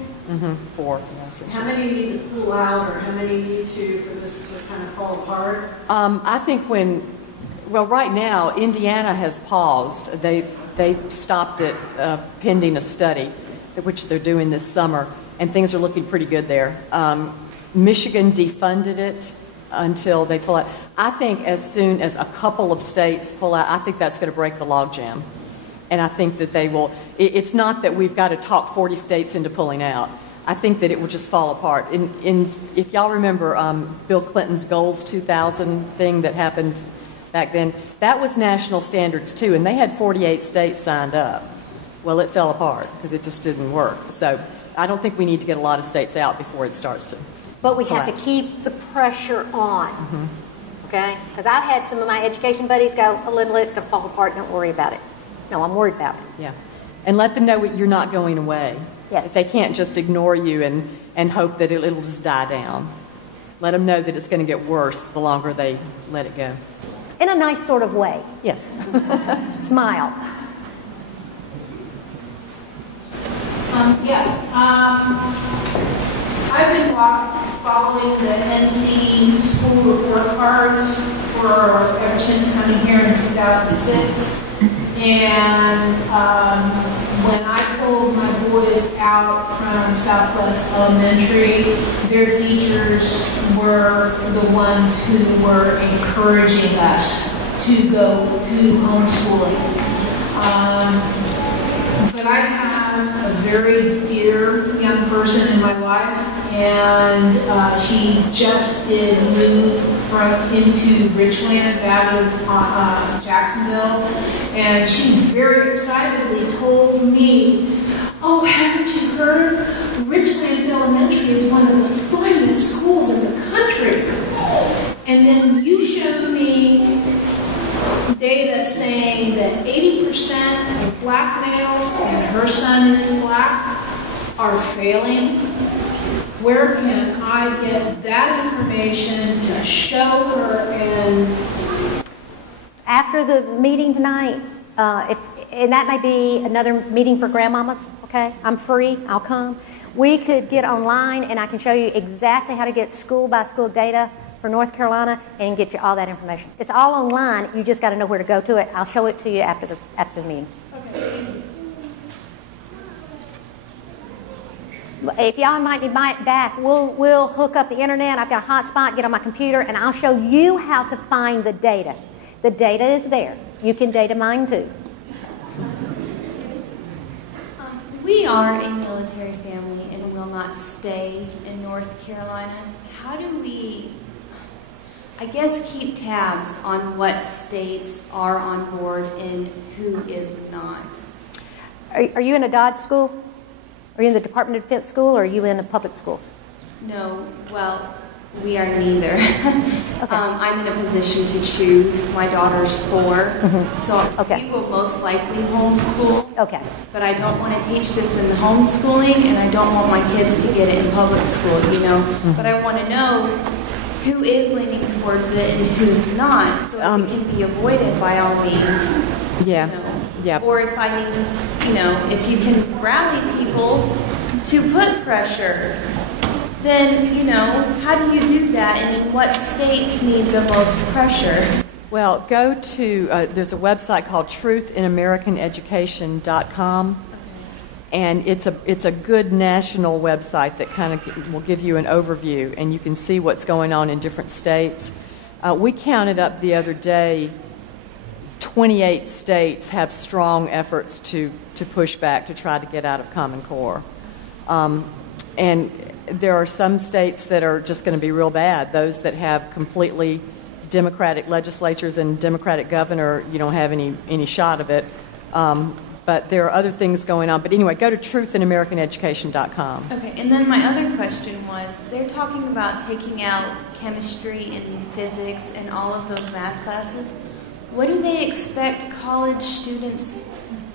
4. Yes, how many need to pull out, or how many need to for this to kind of fall apart? I think right now, Indiana has paused. They stopped it pending a study, which they're doing this summer, and things are looking pretty good there. Michigan defunded it until they pull out. I think as soon as a couple of states pull out, I think that's going to break the logjam. And I think that they will. It's not that we've got to talk 40 states into pulling out. I think that it will just fall apart. If y'all remember Bill Clinton's Goals 2000 thing that happened back then, that was national standards too, and they had 48 states signed up. Well, it fell apart because it just didn't work. So I don't think we need to get a lot of states out before it starts to But we collapse. have to keep the pressure on. Okay? Because I've had some of my education buddies go, it's going to fall apart, don't worry about it. No, I'm worried about it. Yeah. And let them know you're not going away. Yes. That they can't just ignore you and hope that it'll just die down. Let them know that it's going to get worse the longer they let it go. In a nice sort of way. Yes. Smile. Yes. I've been following the NC school report cards ever since coming here in 2006. And when I pulled my boys out from Southwest Elementary, their teachers were the ones who were encouraging us to go to homeschooling. But I have a very dear young person in my life, and she just did move into Richlands out of Jacksonville, and she very excitedly told me, "Oh, haven't you heard? Richlands Elementary is one of the finest schools in the country." And then you showed me data saying that 80% of black males, and her son is black, are failing. Where can I get that information to show her? And after the meeting tonight, and that may be another meeting for grandmamas, okay? I'm free, I'll come. We could get online and I can show you exactly how to get school by school data for North Carolina and get you all that information. It's all online, you just got to know where to go to it. I'll show it to you after the meeting. okay. If y'all might be back, we'll hook up the internet. I've got a hotspot, get on my computer, and I'll show you how to find the data. The data is there. You can data mine too. We are a military family and will not stay in North Carolina. How do we, I guess, keep tabs on what states are on board and who is not? Are you in a Dodge school? Are you in the Department of Defense school, or are you in the public schools? No, well, we are neither. Okay. I'm in a position to choose. My daughter's 4, so we will most likely homeschool. Okay. But I don't want to teach this in the homeschooling, and I don't want my kids to get it in public school, you know. But I want to know who is leaning towards it and who's not, so it can be avoided by all means. Yeah. You know? Yeah. Or if I mean, you know, if you can rally people to put pressure, then, you know, how do you do that, and in what states need the most pressure? Well, go to, there's a website called truthinamericaneducation.com, and it's a good national website that kind of will give you an overview, and you can see what's going on in different states. We counted up the other day, 28 states have strong efforts to push back, to try to get out of Common Core. And there are some states that are just going to be real bad. Those that have completely Democratic legislatures and Democratic governor, you don't have any shot of it. But there are other things going on. But anyway, go to truthinamericaneducation.com. Okay, and then my other question was, they're talking about taking out chemistry and physics and all of those math classes. What do they expect college students,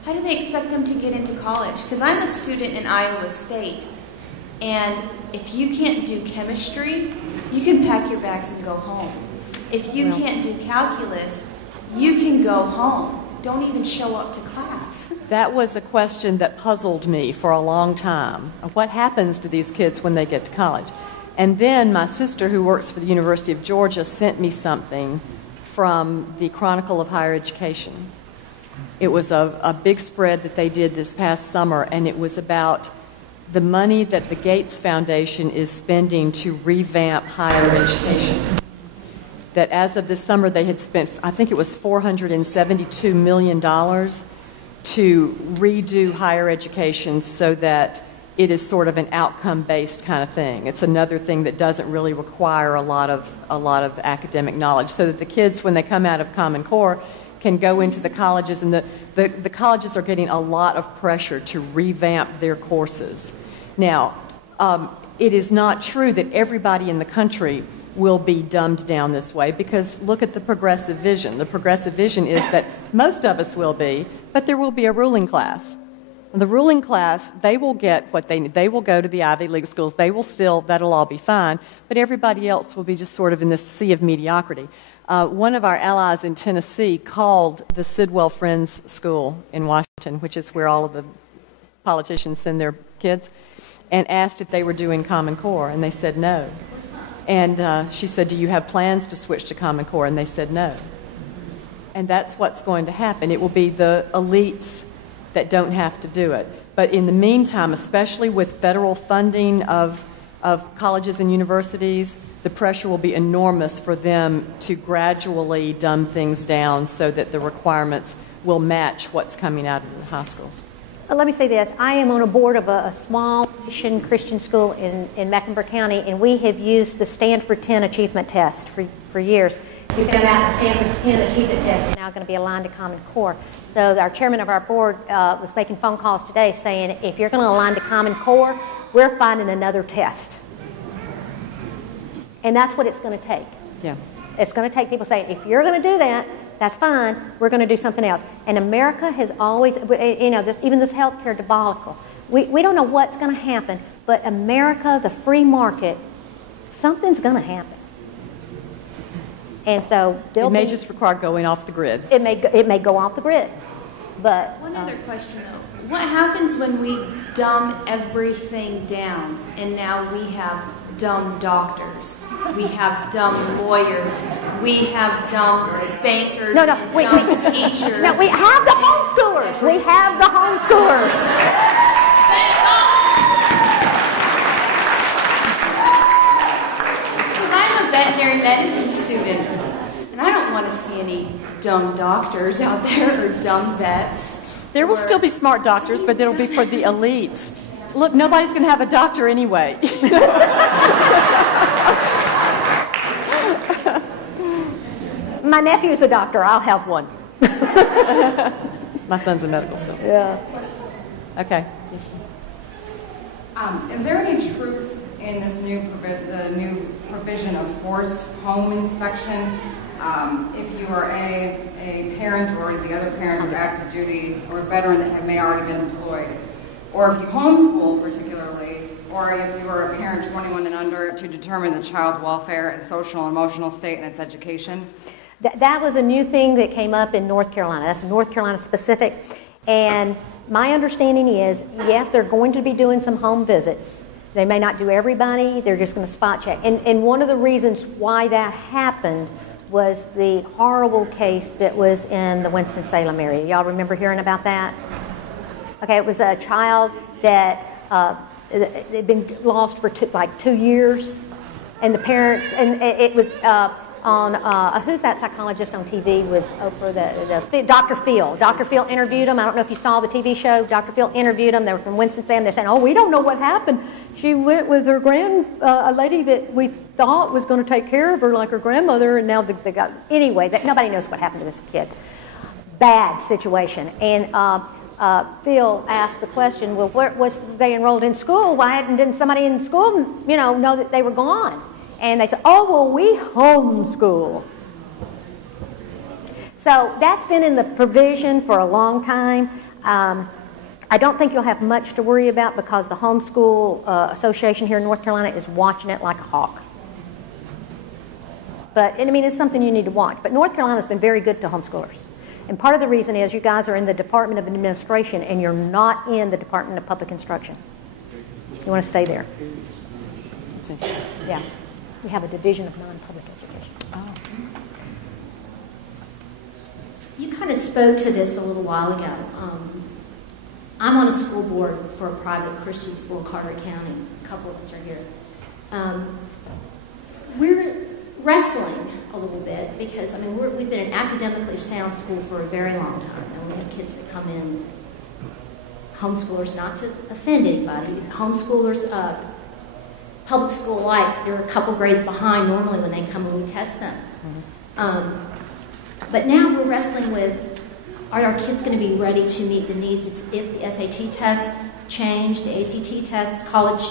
how do they expect them to get into college? Because I'm a student in Iowa State, and if you can't do chemistry, you can pack your bags and go home. If you can't do calculus, you can go home. Don't even show up to class. That was a question that puzzled me for a long time. What happens to these kids when they get to college? And then my sister, who works for the University of Georgia, sent me something from the Chronicle of Higher Education. It was a big spread that they did this past summer, and it was about the money that the Gates Foundation is spending to revamp higher education. That as of this summer, they had spent, I think it was $472 million to redo higher education so that it is sort of an outcome-based kind of thing. It's another thing that doesn't really require a lot of academic knowledge, so that the kids, when they come out of Common Core, can go into the colleges, and the colleges are getting a lot of pressure to revamp their courses. Now, it is not true that everybody in the country will be dumbed down this way, because look at the progressive vision. The progressive vision is that most of us will be, but there will be a ruling class. The ruling class, they will get what they need. They will go to the Ivy League schools. They will still, that'll all be fine, but everybody else will be just sort of in this sea of mediocrity. One of our allies in Tennessee called the Sidwell Friends School in Washington, which is where all of the politicians send their kids, and asked if they were doing Common Core, and they said no. And she said, do you have plans to switch to Common Core? And they said no. And that's what's going to happen. It will be the elites that don't have to do it. But in the meantime, especially with federal funding of colleges and universities, the pressure will be enormous for them to gradually dumb things down so that the requirements will match what's coming out of the high schools. Let me say this. I am on a board of a small Christian school in Mecklenburg County, and we have used the Stanford 10 Achievement Test for years. We found out the Stanford 10 Achievement Test is now going to be aligned to Common Core. So our chairman of our board was making phone calls today saying, if you're going to align to Common Core, we're finding another test. And that's what it's going to take. Yeah. It's going to take people saying, if you're going to do that, that's fine, we're going to do something else. And America has always, even this healthcare debacle, we don't know what's going to happen, but America, the free market, something's going to happen. And so it may just require going off the grid. It may go off the grid. But one other question though, what happens when we dumb everything down and now we have dumb dumb we have dumb lawyers, we have dumb bankers, dumb teachers. No, we have the homeschoolers. We have the homeschoolers. Because I'm a veterinary medicine student, and I don't want to see any dumb doctors out there or dumb vets. There will still be smart doctors, but it'll be for the elites. Look, nobody's going to have a doctor anyway. My nephew's a doctor. I'll have one. My son's a medical specialist. Yeah. Okay. Yes. Is there any truth in this new provision of forced home inspection? If you are a parent or the other parent of active duty or a veteran that may already been employed, or if you homeschool particularly, or if you are a parent 21 and under, to determine the child welfare and social and emotional state and its education? That was a new thing that came up in North Carolina. That's North Carolina specific. And my understanding is, yes, they're going to be doing some home visits. They may not do everybody. They're just going to spot check. And one of the reasons why that happened was the horrible case that was in the Winston-Salem area. Y'all remember hearing about that? Okay, it was a child that had been lost for 2 years. And the parents, and it was on, who's that psychologist on TV with Oprah? The Dr. Phil. Dr. Phil interviewed them. I don't know if you saw the TV show. Dr. Phil interviewed them. They were from Winston-Salem. They're saying, oh, we don't know what happened. She went with her a lady that we thought was going to take care of her like her grandmother, and now they got, anyway, nobody knows what happened to this kid. Bad situation. And Phil asked the question, well, where was they enrolled in school? Why didn't somebody in school, know that they were gone? And they said, oh, well, we homeschool. So that's been in the provision for a long time. I don't think you'll have much to worry about because the Homeschool Association here in North Carolina is watching it like a hawk. But, it's something you need to watch. But North Carolina's been very good to homeschoolers. And part of the reason is you guys are in the Department of Administration and you're not in the Department of Public Instruction. You want to stay there. Yeah. We have a division of non-public education. Oh. You kind of spoke to this a little while ago. I'm on a school board for a private Christian school in Carter County. A couple of us are here. We're wrestling a little bit because, we've been an academically sound school for a very long time. And we have kids that come in, homeschoolers, not to offend anybody, homeschoolers, public school like, they're a couple grades behind normally when they come and we test them. But now we're wrestling with, are our kids going to be ready to meet the needs if the SAT tests change, the ACT tests, college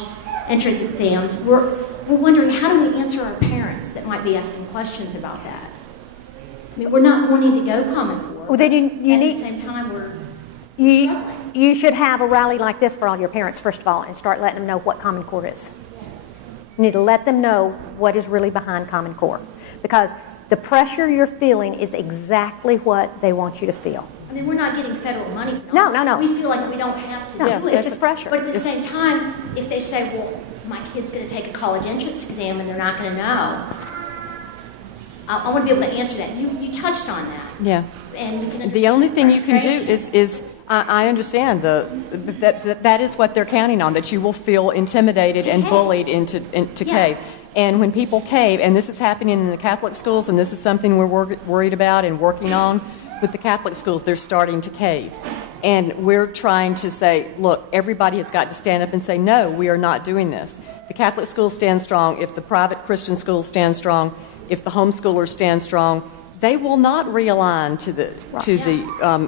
entrance exams? We're wondering, how do we answer our parents that might be asking questions about that? We're not wanting to go Common Core. Well, then at the same time, we're struggling. You should have a rally like this for all your parents, first of all, and start letting them know what Common Core is. You need to let them know what is really behind Common Core. Because the pressure you're feeling is exactly what they want you to feel. I mean, we're not getting federal money. No. We feel like we don't have to No, do it's it. just pressure. But at the same time, if they say, well, my kid's going to take a college entrance exam and they're not going to know, I want to be able to answer that. You touched on that. Yeah. And you can The only thing you can do frustration. is I understand that is what they're counting on, that you will feel intimidated and bullied into cave. And when people cave, and this is happening in the Catholic schools, and this is something we're worried about and working on with the Catholic schools, they're starting to cave. And we're trying to say, look, everybody has got to stand up and say, no, we are not doing this. The Catholic schools stand strong. If the private Christian schools stand strong, if the homeschoolers stand strong, they will not realign to the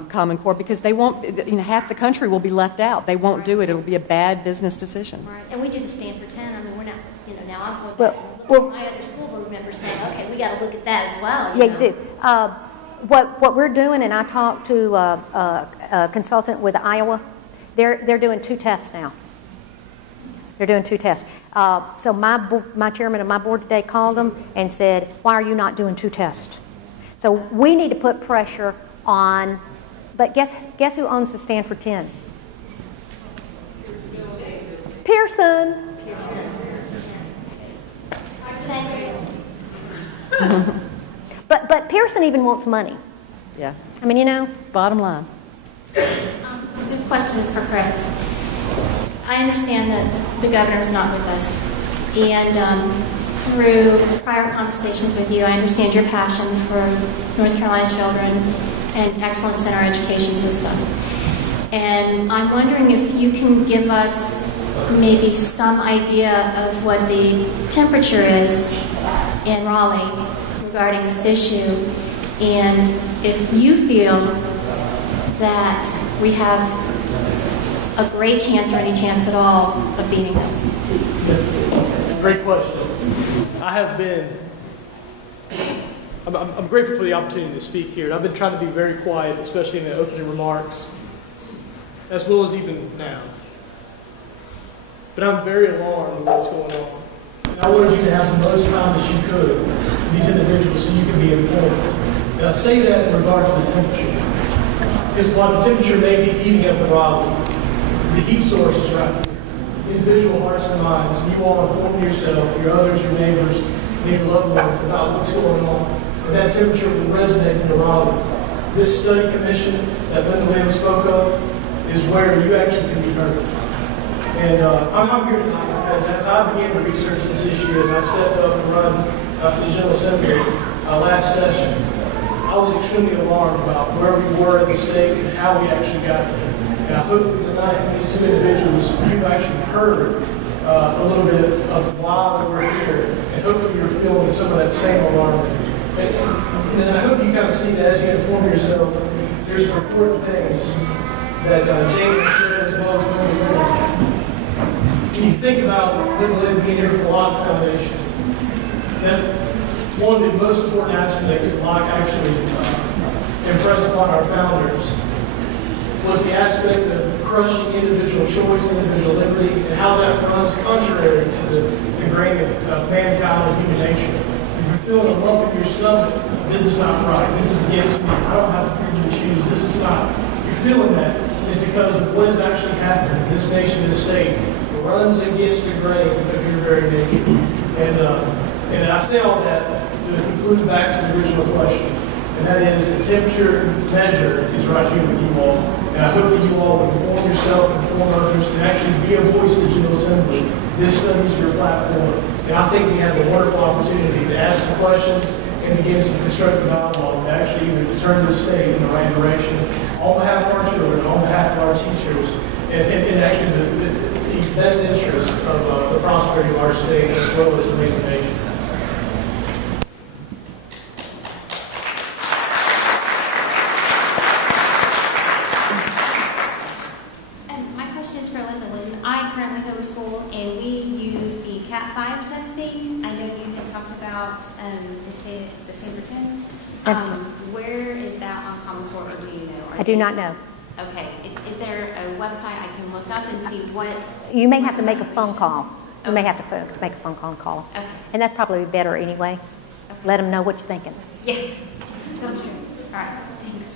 Common Core, because they won't. Half the country will be left out. They won't do it. It'll be a bad business decision. Right. And we do the Stand for 10. I mean, we're not. Now I'm going back. Well, my other school board members saying, okay, we got to look at that as well. Yeah, you do. What we're doing, and I talked to a consultant with Iowa, they're doing 2 tests now. They're doing 2 tests. So my chairman of my board today called them and said, why are you not doing 2 tests? So we need to put pressure on, but guess who owns the Stand for 10? Pearson. But Pearson even wants money. Yeah. I mean, it's bottom line. This question is for Chris. I understand that the governor is not with us, and through prior conversations with you, I understand your passion for North Carolina children and excellence in our education system. And I'm wondering if you can give us maybe some idea of what the temperature is in Raleigh regarding this issue, and if you feel that we have a great chance or any chance at all of beating this. Great question. I'm grateful for the opportunity to speak here. I've been trying to be very quiet, especially in the opening remarks, as well as even now. But I'm very alarmed with what's going on. And I wanted you to have the most time as you could with these individuals so you can be informed. And I say that in regard to the temperature. Because while the temperature may be heating up in Raleigh, the heat source is right here. Individual hearts and minds, you all inform yourself, your others, your neighbors, and your loved ones about what's going on. And that temperature will resonate in Raleigh. This study commission that Lindalyn spoke of is where you actually can be heard. And I'm here tonight because as I began to research this issue, as I stepped up and run for the General Assembly last session, I was extremely alarmed about where we were as a state and how we actually got there. And I hope that tonight, these 2 individuals, you've actually heard a little bit of why we're here, and hopefully you're feeling some of that same alarm. And I hope you kind of see that as you inform yourself, there's some important things that James said as well as Lindalyn. When you think about Lindalyn being here for the Locke Foundation, that one of the most important aspects that Locke actually impressed upon our founders was the aspect of crushing individual choice, individual liberty, and how that runs contrary to the grain of mankind and human nature. If you're feeling a lump in your stomach, this is not right, this is against me, I don't have the freedom to choose, this is not. You're feeling that is because of what is actually happening in this nation, this state. It runs against the grain of your very nature. And I say all that to conclude back to the original question, and that is the temperature measure is right here with you all. And I hope that you all will inform yourself, inform others, and actually be a voice in the General Assembly. This study is your platform. And I think we have a wonderful opportunity to ask some questions and begin some constructive dialogue to actually even turn the state in the right direction on behalf of our children, on behalf of our teachers, and actually the best interest of the prosperity of our state as well as the raising nation. Where is that on Common Core, or do you know? I do not know. Okay. Is there a website I can look up and see what? You may have to make a phone call. You may have to make a phone call and call them. Okay. And that's probably better anyway. Okay. Let them know what you're thinking. Yeah. Sounds good. All right. Thanks.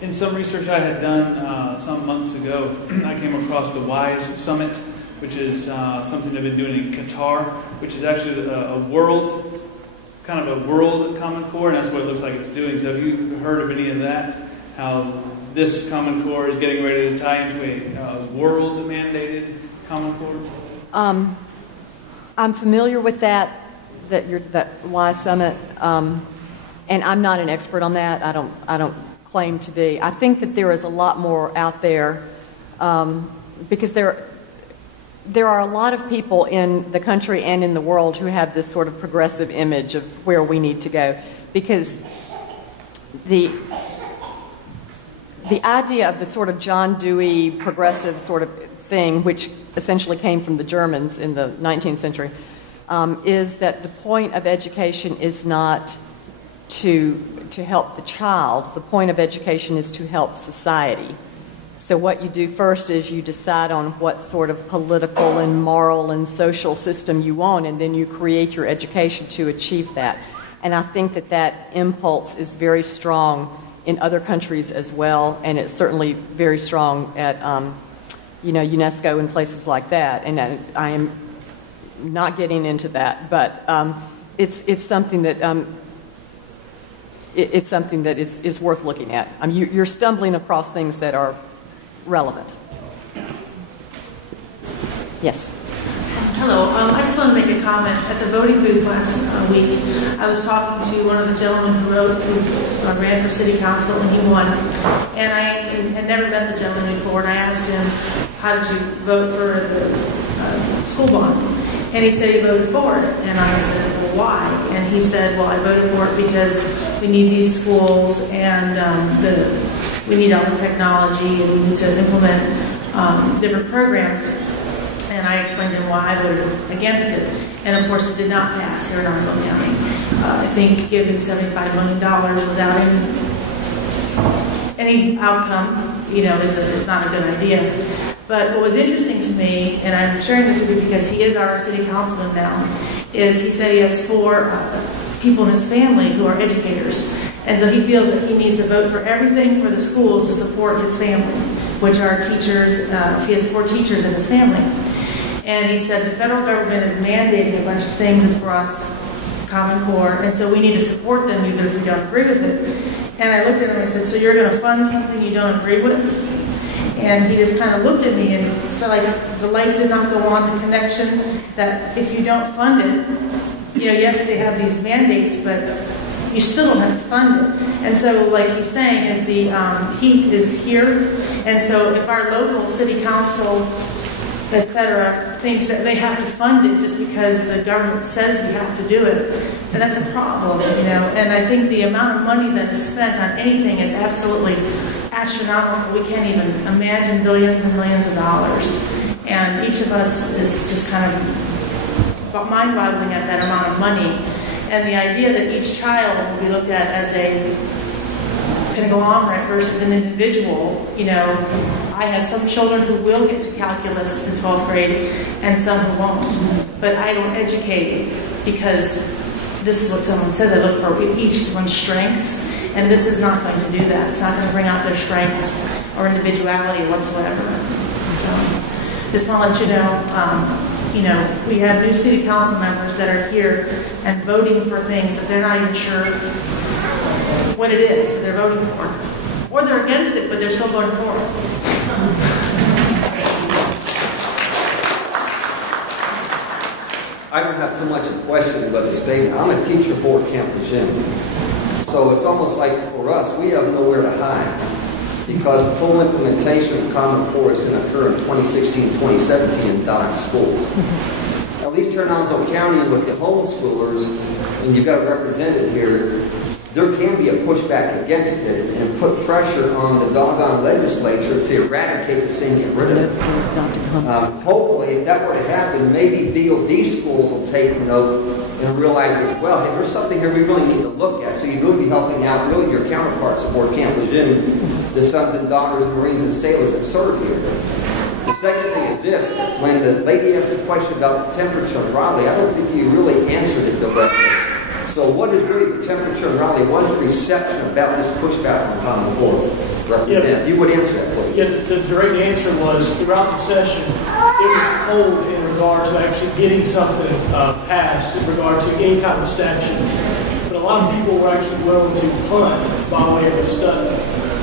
In some research I had done some months ago, I came across the WISE Summit, which is something they've been doing in Qatar, which is actually a world Common Core, and that's what it looks like it's doing. So have you heard of any of that? How this Common Core is getting ready to tie into a world-mandated Common Core? I'm familiar with that WISE Summit, and I'm not an expert on that. I don't claim to be. I think that there is a lot more out there because there are a lot of people in the country and in the world who have this sort of progressive image of where we need to go, because the idea of the sort of John Dewey progressive sort of thing, which essentially came from the Germans in the 19th century, is that the point of education is not to help the child. The point of education is to help society. So what you do first is you decide on what sort of political and moral and social system you want, and then you create your education to achieve that. And I think that impulse is very strong in other countries as well, and it's certainly very strong at UNESCO and places like that. And I am not getting into that, but it's something that it's something that is worth looking at. You're stumbling across things that are relevant. Yes. Hello. I just want to make a comment. At the voting booth last week, I was talking to one of the gentlemen who ran for city council, and he won. And I had never met the gentleman before, and I asked him, how did you vote for the school bond? And he said he voted for it. And I said, well, why? And he said, well, I voted for it because we need these schools, and we need all the technology, and we need to implement different programs. And I explained to him why I voted against it. And of course, it did not pass here in Onslow County. I think giving $75 million without any outcome, is not a good idea. But what was interesting to me, and I'm sharing this with you because he is our city councilman now, is he said he has 4 people in his family who are educators. And so he feels that he needs to vote for everything for the schools to support his family, which are teachers. He has 4 teachers in his family. And he said the federal government is mandating a bunch of things for us, Common Core, and so we need to support them even if we don't agree with it. And I looked at him and I said, so you're going to fund something you don't agree with? And he just kind of looked at me and felt like the light did not go on, the connection that if you don't fund it, yes, they have these mandates, but you still don't have to fund it. And so, like he's saying, is the heat is here. And so if our local city council, etc., thinks that they have to fund it just because the government says we have to do it, then that's a problem, And I think the amount of money that is spent on anything is absolutely astronomical. We can't even imagine billions and millions of dollars. And each of us is just kind of mind-boggling at that amount of money. And the idea that each child will be looked at as a conglomerate versus an individual, I have some children who will get to calculus in 12th grade and some who won't. But I don't educate because this is what someone said. I look for each one's strengths, and this is not going to do that. It's not going to bring out their strengths or individuality whatsoever. So just want to let you know, we have new city council members that are here and voting for things that they're not even sure what it is that they're voting for. Or they're against it, but they're still voting for it. I don't have so much a question but a statement. I'm a teacher for Camp Virginia. So it's almost like for us, we have nowhere to hide because the full implementation of Common Core is going to occur in 2016, 2017 in Dodge schools. At least here in Onslow County with the homeschoolers, and you've got a representative here, there can be a pushback against it and put pressure on the doggone legislature to eradicate this thing, get rid of it. Hopefully, if that were to happen, maybe DOD schools will take note and realize as well, hey, there's something here we really need to look at. So you'd really be helping out really your counterparts aboard Camp Virginia, the sons and daughters of Marines and sailors that serve here. The second thing is this. When the lady asked the question about the temperature in Raleigh, I don't think you really answered it directly. So what is really the temperature in Raleigh? What is the reception about this pushback from Common Core? represent? If you would answer that, please. Yeah, the direct answer was throughout the session, it was cold in regard to actually getting something passed in regard to any type of statute. But a lot of people were actually willing to punt by way of a study.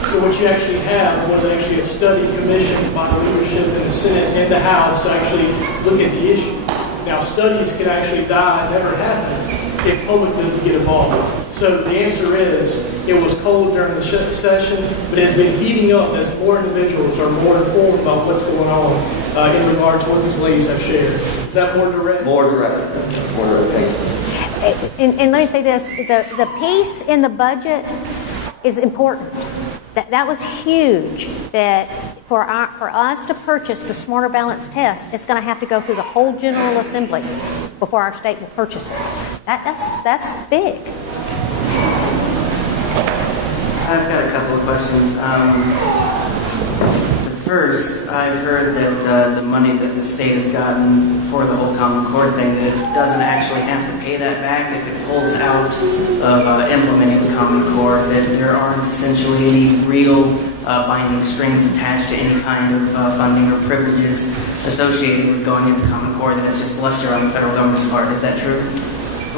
So what you actually have was actually a study commissioned by the leadership in the Senate and the House to actually look at the issue. Now, studies can actually die, never happen, if public doesn't get involved. So the answer is, it was cold during the session, but it's been heating up as more individuals are more informed about what's going on in regard to what these ladies have shared. Is that more direct? More direct. More direct. Thank you. And let me say this, the piece in the budget is important. That was huge, that for us to purchase the Smarter Balance test, it's going to have to go through the whole General Assembly before our state will purchase it. That's big. I've got a couple of questions. First, I've heard that the money that the state has gotten for the whole Common Core thing, that it doesn't actually have to pay that back if it pulls out of implementing the Common Core, that there aren't essentially any real binding strings attached to any kind of funding or privileges associated with going into Common Core, that it's just bluster on the federal government's part. Is that true?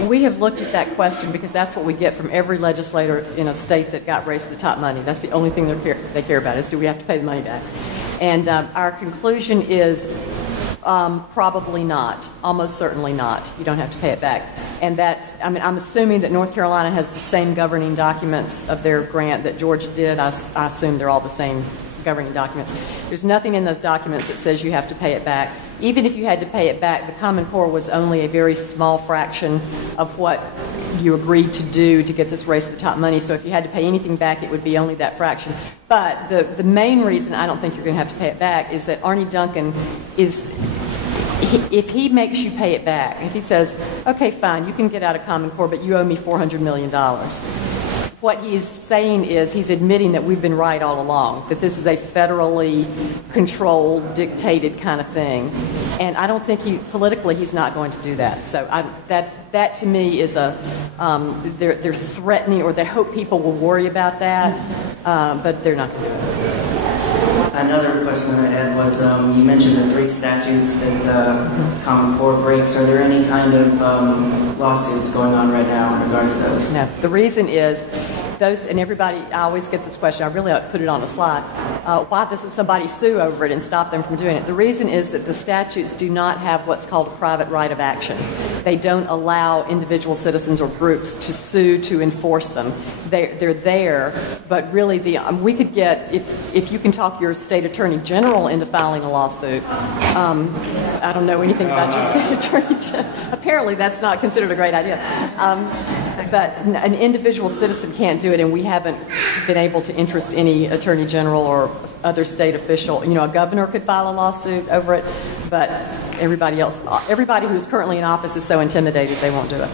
We have looked at that question because that's what we get from every legislator in a state that got raised to the top money. That's the only thing they care about is, do we have to pay the money back? And our conclusion is probably not, almost certainly not. You don't have to pay it back. And I'm assuming that North Carolina has the same governing documents of their grant that Georgia did. I assume they're all the same governing documents. There's nothing in those documents that says you have to pay it back. Even if you had to pay it back, the Common Core was only a very small fraction of what you agreed to do to get this race to the top money. So if you had to pay anything back, it would be only that fraction. But the main reason I don't think you're going to have to pay it back is that Arne Duncan is, if he makes you pay it back, if he says, okay, fine, you can get out of Common Core, but you owe me $400 million. What he's saying is he's admitting that we've been right all along, that this is a federally controlled, dictated kind of thing. And I don't think politically he's not going to do that. So that to me is they're threatening, or they hope people will worry about that, but they're not going to do it. Another question that I had was, you mentioned the 3 statutes that Common Core breaks. Are there any kind of lawsuits going on right now in regards to those? No. The reason is those, and everybody, I always get this question, I really ought to put it on a slide. Why doesn't somebody sue over it and stop them from doing it? The reason is that the statutes do not have what's called a private right of action. They don't allow individual citizens or groups to sue to enforce them. They're there, but really we could get, if you can talk your state attorney general into filing a lawsuit. I don't know anything about your state attorney general. Apparently that's not considered a great idea. But an individual citizen can't do it, and we haven't been able to interest any attorney general or other state official. You know, a governor could file a lawsuit over it, but everybody who's currently in office is so intimidated they won't do it.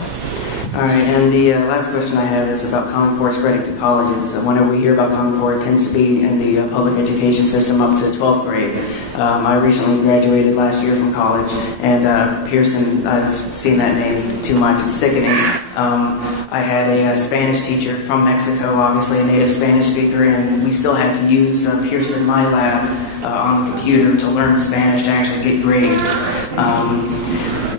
All right, and the last question I have is about Common Core spreading to colleges. Whenever we hear about Common Core, it tends to be in the public education system up to 12th grade. I recently graduated last year from college, and Pearson, I've seen that name too much, it's sickening. I had a Spanish teacher from Mexico, obviously a native Spanish speaker, and we still had to use Pearson MyLab on the computer to learn Spanish to actually get grades.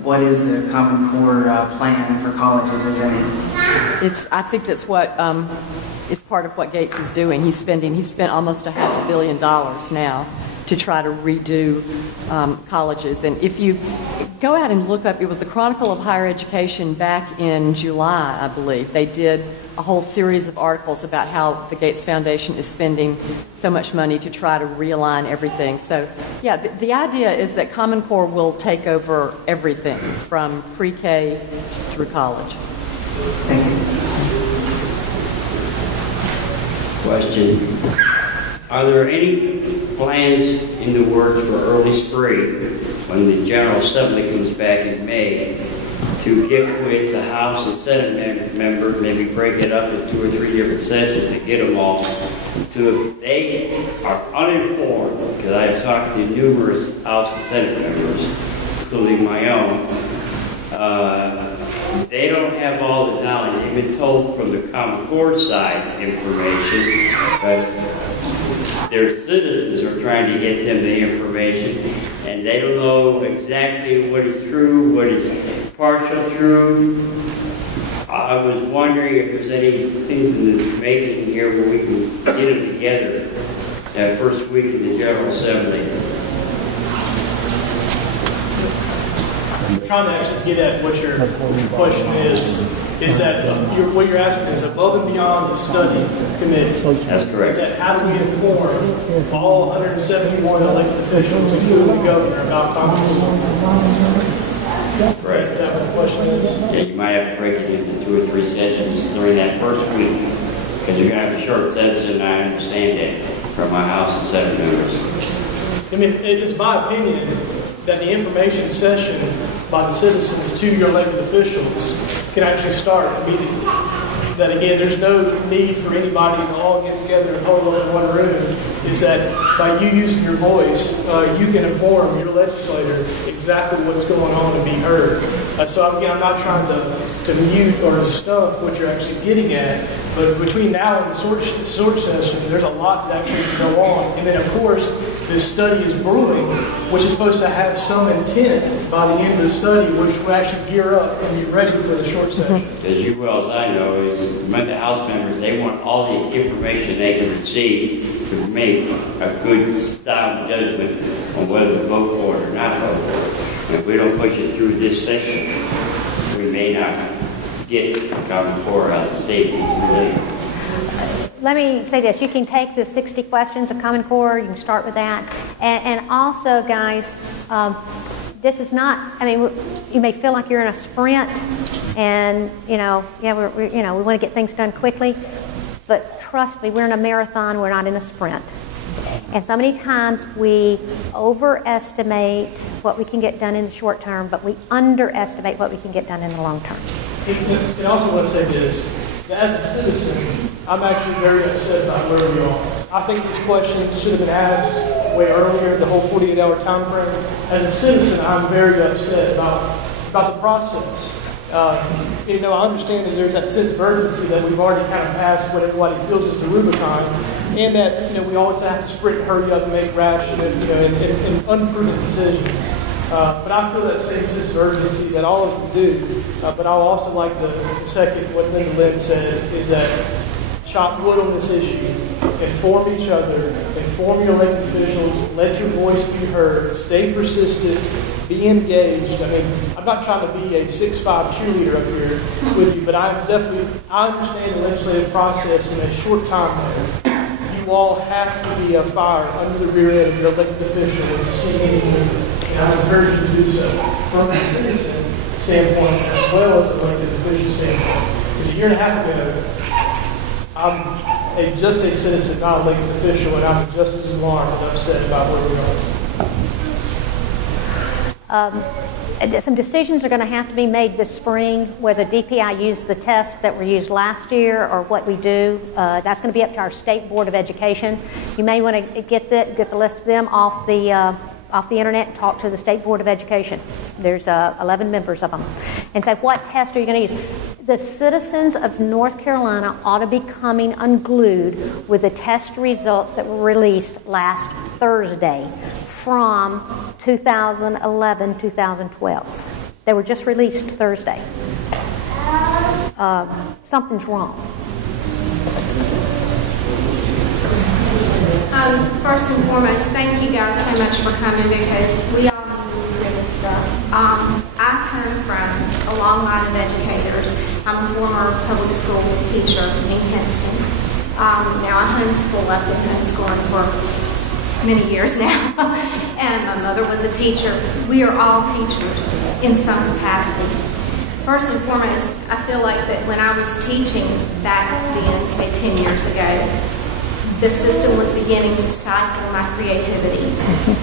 What is the Common Core plan for colleges, if any? I think that's what is part of what Gates is doing. He's spent almost $500 million now to try to redo colleges. And if you go out and look up, it was the Chronicle of Higher Education back in July, I believe. They did a whole series of articles about how the Gates Foundation is spending so much money to try to realign everything. So, yeah, the idea is that Common Core will take over everything from pre-K through college. Thank you. Question. Are there any plans in the works for early spring, when the General Assembly comes back in May, to get with the House and Senate members, maybe break it up in 2 or 3 different sessions to get them all to, if they are uninformed, because I've talked to numerous House and Senate members, including my own, they don't have all the knowledge. They've been told from the Common Core side information, but their citizens are trying to get them the information, and they don't know exactly what is true, what is partial truth. I was wondering if there's any things in the making here where we can get them together that first week of the General Assembly. I'm trying to actually get at what your question is that what you're asking is above and beyond the study committee. That's correct. Is that how do we inform all 171 elected officials, including the governor, about common That's right. Is that what the question is? Yeah, you might have to break it into 2 or 3 sessions during that first week, because you're going to have a short session, and I understand that from my House and Senate members. I mean, it's my opinion that the information session by the citizens to your elected officials can actually start immediately. That again, there's no need for anybody to all get together and hold up in one room. Is that by you using your voice, you can inform your legislator exactly what's going on and be heard. So again, I'm not trying to mute or to stuff what you're actually getting at, but between now and the short session, there's a lot that actually can go on. And then, of course, this study is brewing, which is supposed to have some intent by the end of the study, which will actually gear up and be ready for the short session. As you well as I know, is among the House members, they want all the information they can receive to make a good sound judgment on whether to vote for it or not vote for it. If we don't push it through this session, we may not get Common Core out of the state until later. Let me say this. You can take the 60 questions of Common Core. You can start with that. And also, guys, this is not, I mean, you may feel like you're in a sprint and, we want to get things done quickly. But trust me, we're in a marathon. We're not in a sprint. And so many times we overestimate what we can get done in the short term, but we underestimate what we can get done in the long term. And I also want to say this. As a citizen, I'm actually very upset about where we are. I think this question should have been asked way earlier, the whole 48-hour time frame. As a citizen, I'm very upset about the process. I understand that there's that sense of urgency that we've already kind of passed what everybody feels is the Rubicon, and that we always have to sprint, hurry up, and make rash and unprudent decisions. But I feel that same sense of urgency that all of you do. But I'll also like the second, what Lindalyn said, is that chop wood on this issue, inform each other, inform your elected officials, let your voice be heard, stay persistent, be engaged. I mean, I'm not trying to be a 6'5" cheerleader up here with you, but I understand the legislative process in a short time there. You all have to be a fire under the rear end of your elected official when you see any movement. And I encourage you to do so from a citizen standpoint as well as an elected official standpoint. Because a year and a half ago, I'm just a citizen, not an elected official, and I'm just as alarmed and upset about where we're going. Some decisions are going to have to be made this spring, whether DPI use the tests that were used last year or what we do. That's going to be up to our State Board of Education. You may want to get the list of them off the internet and talk to the State Board of Education. There's 11 members of them. And say, what test are you going to use? The citizens of North Carolina ought to be coming unglued with the test results that were released last Thursday from 2011, 2012. They were just released Thursday. Something's wrong. First and foremost, thank you guys so much for coming because we all need to hear this stuff. I come from a long line of educators. I'm a former public school teacher in Kinston. Now I homeschool. I've been homeschooling for many years now. And my mother was a teacher. We are all teachers in some capacity. First and foremost, I feel like that when I was teaching back then, say 10 years ago, the system was beginning to stifle my creativity.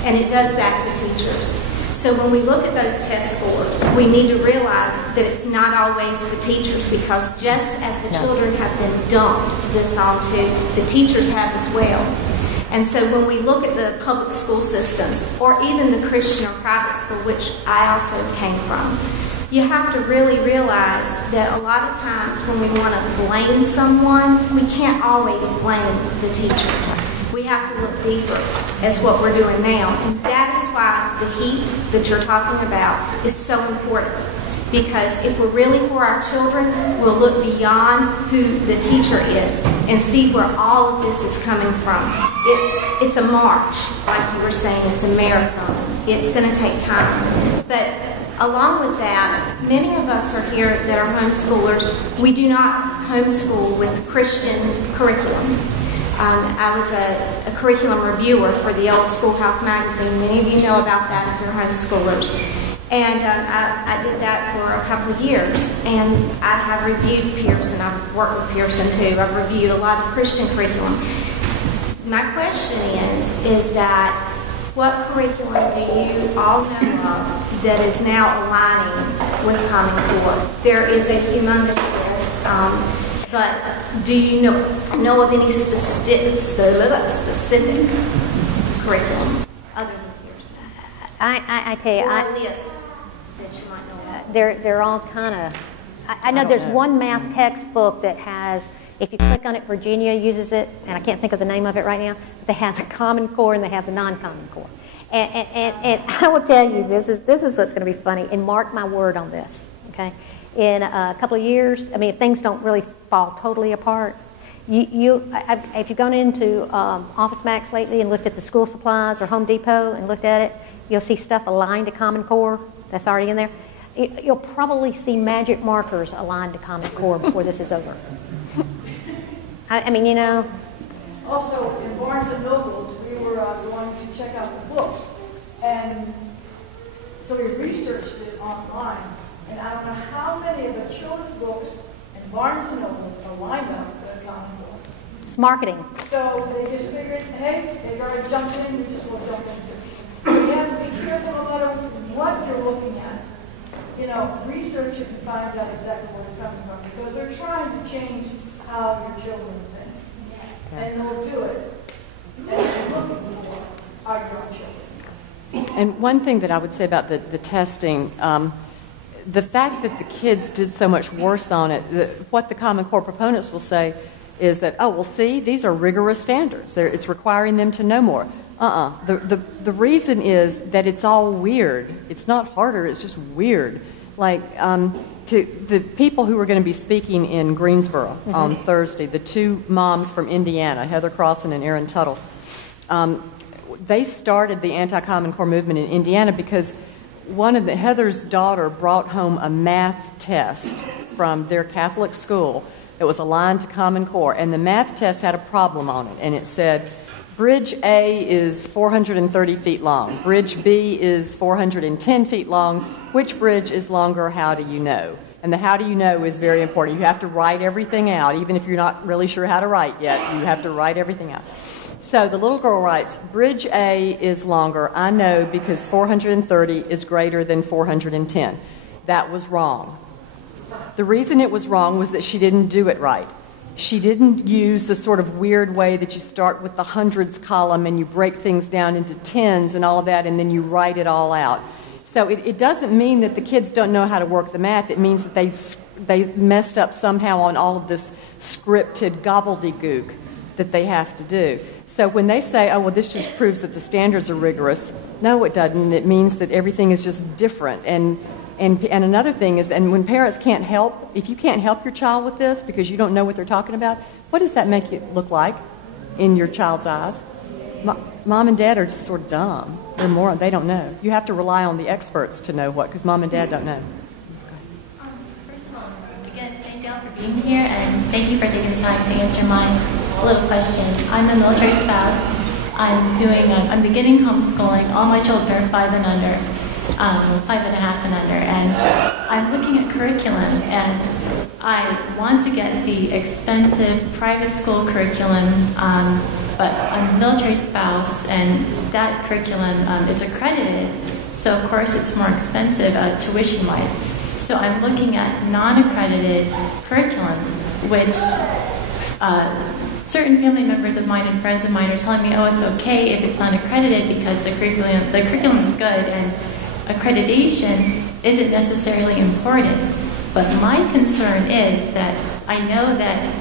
And it does that to teachers. So when we look at those test scores, we need to realize that it's not always the teachers, because just as the children have been dumped this onto, the teachers have as well. And so when we look at the public school systems, or even the Christian or private school, which I also came from, you have to really realize that a lot of times when we want to blame someone, we can't always blame the teachers. We We have to look deeper as what we're doing now. And that is why the heat that you're talking about is so important. Because if we're really for our children, we'll look beyond who the teacher is and see where all of this is coming from. It's a march, like you were saying, it's a marathon. It's going to take time. But along with that, many of us are here that are homeschoolers. We do not homeschool with Christian curriculum. I was a curriculum reviewer for the old Schoolhouse magazine. Many of you know about that if you're homeschoolers. And I did that for a couple of years. And I have reviewed Pearson. I've worked with Pearson too. I've reviewed a lot of Christian curriculum. My question is that what curriculum do you all know of that is now aligning with Common Core? There is a humongous list, but do you know of any specific curriculum other than Pearson? I tell you, or a list that you might know of? They're all kind of. I know there's one math textbook that has. If you click on it, Virginia uses it, and I can't think of the name of it right now. They have the Common Core and they have the non-Common Core. And I will tell you, this is what's going to be funny. And mark my word on this, okay? In a couple of years, I mean, if things don't really fall totally apart, if you've gone into Office Max lately and looked at the school supplies or Home Depot and looked at it, you'll see stuff aligned to Common Core that's already in there. You'll probably see magic markers aligned to Common Core before this is over. I mean, you know. Also, in Barnes & Nobles, we were going to check out the books. And so we researched it online. And I don't know how many of the children's books in Barnes & Nobles are lined up with Common Core. It's marketing. So they just figured, hey, they've already jumped in, we just will jump into it. So you have to be careful no matter what you're looking at. You know, research it and find out exactly where it's coming from. Because they're trying to change how your children think. And they'll do it as they're looking for our young children. And one thing that I would say about the testing, the fact that the kids did so much worse on it, what the Common Core proponents will say is that, oh, well, see, these are rigorous standards. It's requiring them to know more. The reason is that it's all weird. It's not harder, it's just weird. Like, to the people who are going to be speaking in Greensboro on Thursday, the two moms from Indiana, Heather Crossan and Erin Tuttle, they started the anti-Common Core movement in Indiana because Heather's daughter brought home a math test from their Catholic school that was aligned to Common Core, and the math test had a problem on it, and it said, Bridge A is 430 feet long. Bridge B is 410 feet long. Which bridge is longer? How do you know? And the how do you know is very important. You have to write everything out. Even if you're not really sure how to write yet, you have to write everything out. So the little girl writes, Bridge A is longer. I know because 430 is greater than 410. That was wrong. The reason it was wrong was that she didn't do it right. She didn't use the sort of weird way that you start with the hundreds column and you break things down into tens and all of that, and then you write it all out. So it doesn't mean that the kids don't know how to work the math. It means that they messed up somehow on all of this scripted gobbledygook that they have to do. So when they say, oh, well, this just proves that the standards are rigorous, no, it doesn't. It means that everything is just different. And another thing is, and when parents can't help, if you can't help your child with this because you don't know what they're talking about, what does that make it look like in your child's eyes? Mom and dad are just sort of dumb. They don't know. You have to rely on the experts to know what, because mom and dad don't know. First of all, again, thank y'all for being here, and thank you for taking the time to answer my little question. I'm a military spouse. I'm beginning homeschooling. All my children are 5 and under. 5.5 and under, and I'm looking at curriculum, and I want to get the expensive private school curriculum, but I'm a military spouse, and that curriculum, it's accredited, so of course it's more expensive tuition-wise. So I'm looking at non-accredited curriculum, which certain family members of mine and friends of mine are telling me, oh, it's okay if it's unaccredited because the curriculum is good, and accreditation isn't necessarily important. But my concern is that I know that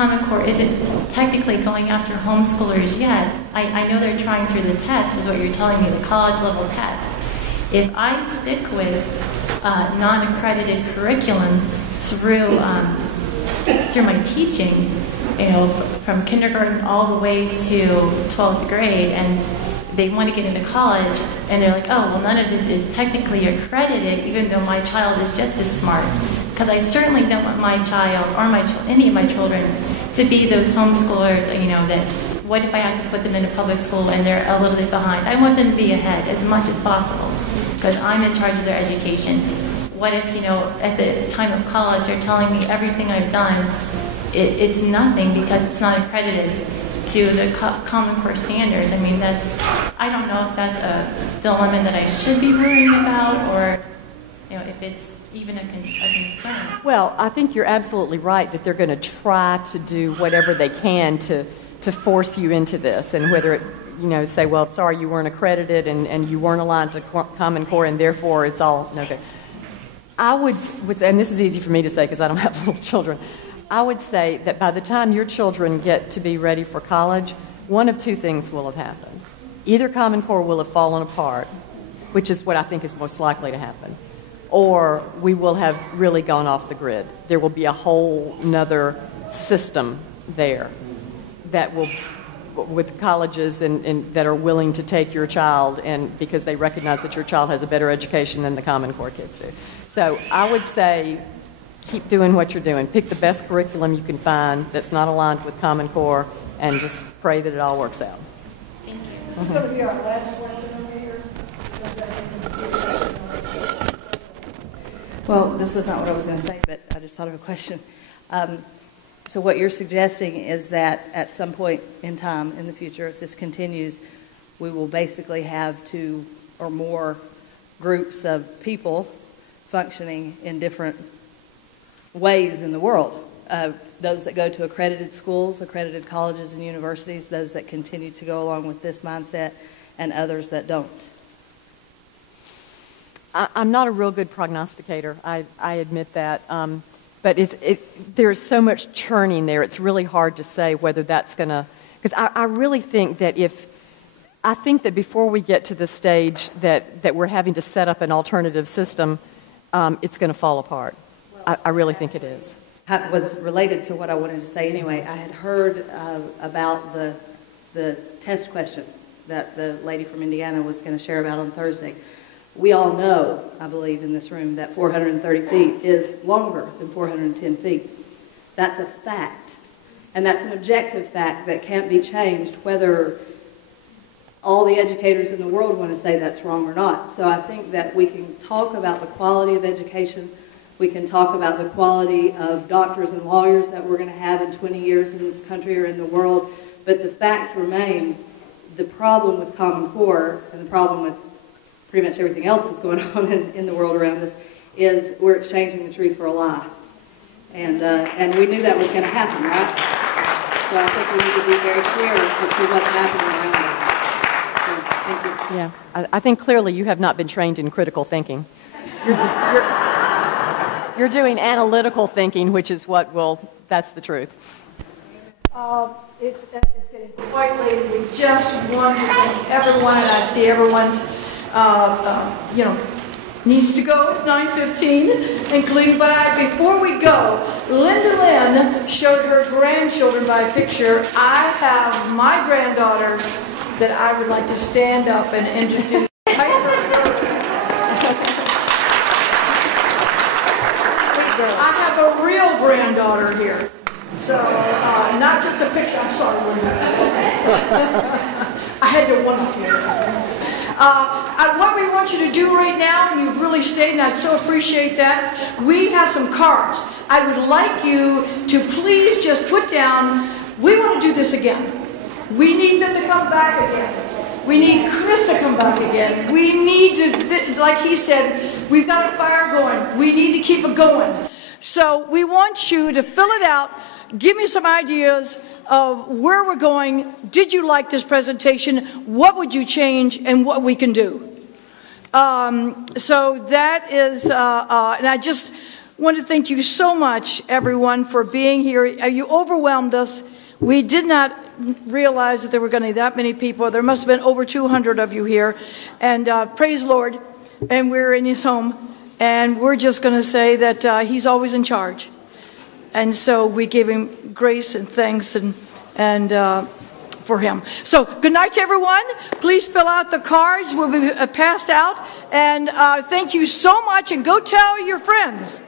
Common Core isn't technically going after homeschoolers yet. I know they're trying through the test, is what you're telling me, the college level test. If I stick with non-accredited curriculum through my teaching, from kindergarten all the way to 12th grade, and they want to get into college, and they're like, oh, well, none of this is technically accredited, even though my child is just as smart. Because I certainly don't want my child or any of my children to be those homeschoolers, that what if I have to put them in a public school and they're a little bit behind? I want them to be ahead as much as possible because I'm in charge of their education. What if, at the time of college, they're telling me everything I've done, it's nothing because it's not accredited to the Common Core standards. I don't know if that's a dilemma that I should be worrying about or, if it's even a concern. Well, I think you're absolutely right that they're going to try to do whatever they can to force you into this, and whether it, say, well, sorry, you weren't accredited and you weren't aligned to Common Core, and therefore it's all no good. I would say, and this is easy for me to say because I don't have little children, I would say that by the time your children get to be ready for college, one of two things will have happened. Either Common Core will have fallen apart, which is what I think is most likely to happen, or we will have really gone off the grid. There will be a whole nother system there that will, with colleges and that are willing to take your child, and because they recognize that your child has a better education than the Common Core kids do. So I would say keep doing what you're doing. Pick the best curriculum you can find that's not aligned with Common Core and just pray that it all works out. Thank you. This is going to be our last question over here. Well, this was not what I was going to say, but I just thought of a question. So what you're suggesting is that at some point in time in the future, if this continues, we will basically have 2 or more groups of people functioning in different ways in the world. Those that go to accredited schools, accredited colleges and universities, those that continue to go along with this mindset, and others that don't. I'm not a real good prognosticator. I admit that. But there's so much churning there, it's really hard to say whether that's going to... Because I really think that I think that before we get to the stage that we're having to set up an alternative system, it's going to fall apart. I really think it is. It was related to what I wanted to say anyway. I had heard about the test question that the lady from Indiana was going to share about on Thursday. We all know, I believe, in this room that 430 feet is longer than 410 feet. That's a fact. And that's an objective fact that can't be changed, whether all the educators in the world want to say that's wrong or not. So I think that we can talk about the quality of education. We can talk about the quality of doctors and lawyers that we're going to have in 20 years in this country or in the world. But the fact remains, the problem with Common Core and the problem with pretty much everything else that's going on in the world around us is we're exchanging the truth for a lie. And we knew that was going to happen, right? So I think we need to be very clear as to what's happening around us. So, thank you. Yeah, I think clearly you have not been trained in critical thinking. You're doing analytical thinking, which is that's the truth. It's getting quite late. We just want to thank everyone, and I see everyone's needs to go. It's 9:15, including. But before we go, Lindalyn showed her grandchildren by picture. I have my granddaughter that I would like to stand up and introduce. I have a real granddaughter here, so not just a picture. I'm sorry, I had to one-up you. What we want you to do right now, and you've really stayed, and I so appreciate that, we have some cards. I would like you to please just put down, we want to do this again. We need them to come back again. We need Chris to come back again. We need to, like he said, we've got a fire going. We need to keep it going. So we want you to fill it out. Give me some ideas of where we're going. Did you like this presentation? What would you change and what we can do? So that is, and I just want to thank you so much, everyone, for being here. You overwhelmed us. We did not realize that there were going to be that many people. There must have been over 200 of you here. And praise Lord. And we're in his home. And we're just going to say that he's always in charge. And so we give him grace and thanks and for him. So good night to everyone. Please fill out the cards. We'll be passed out. And thank you so much. And go tell your friends.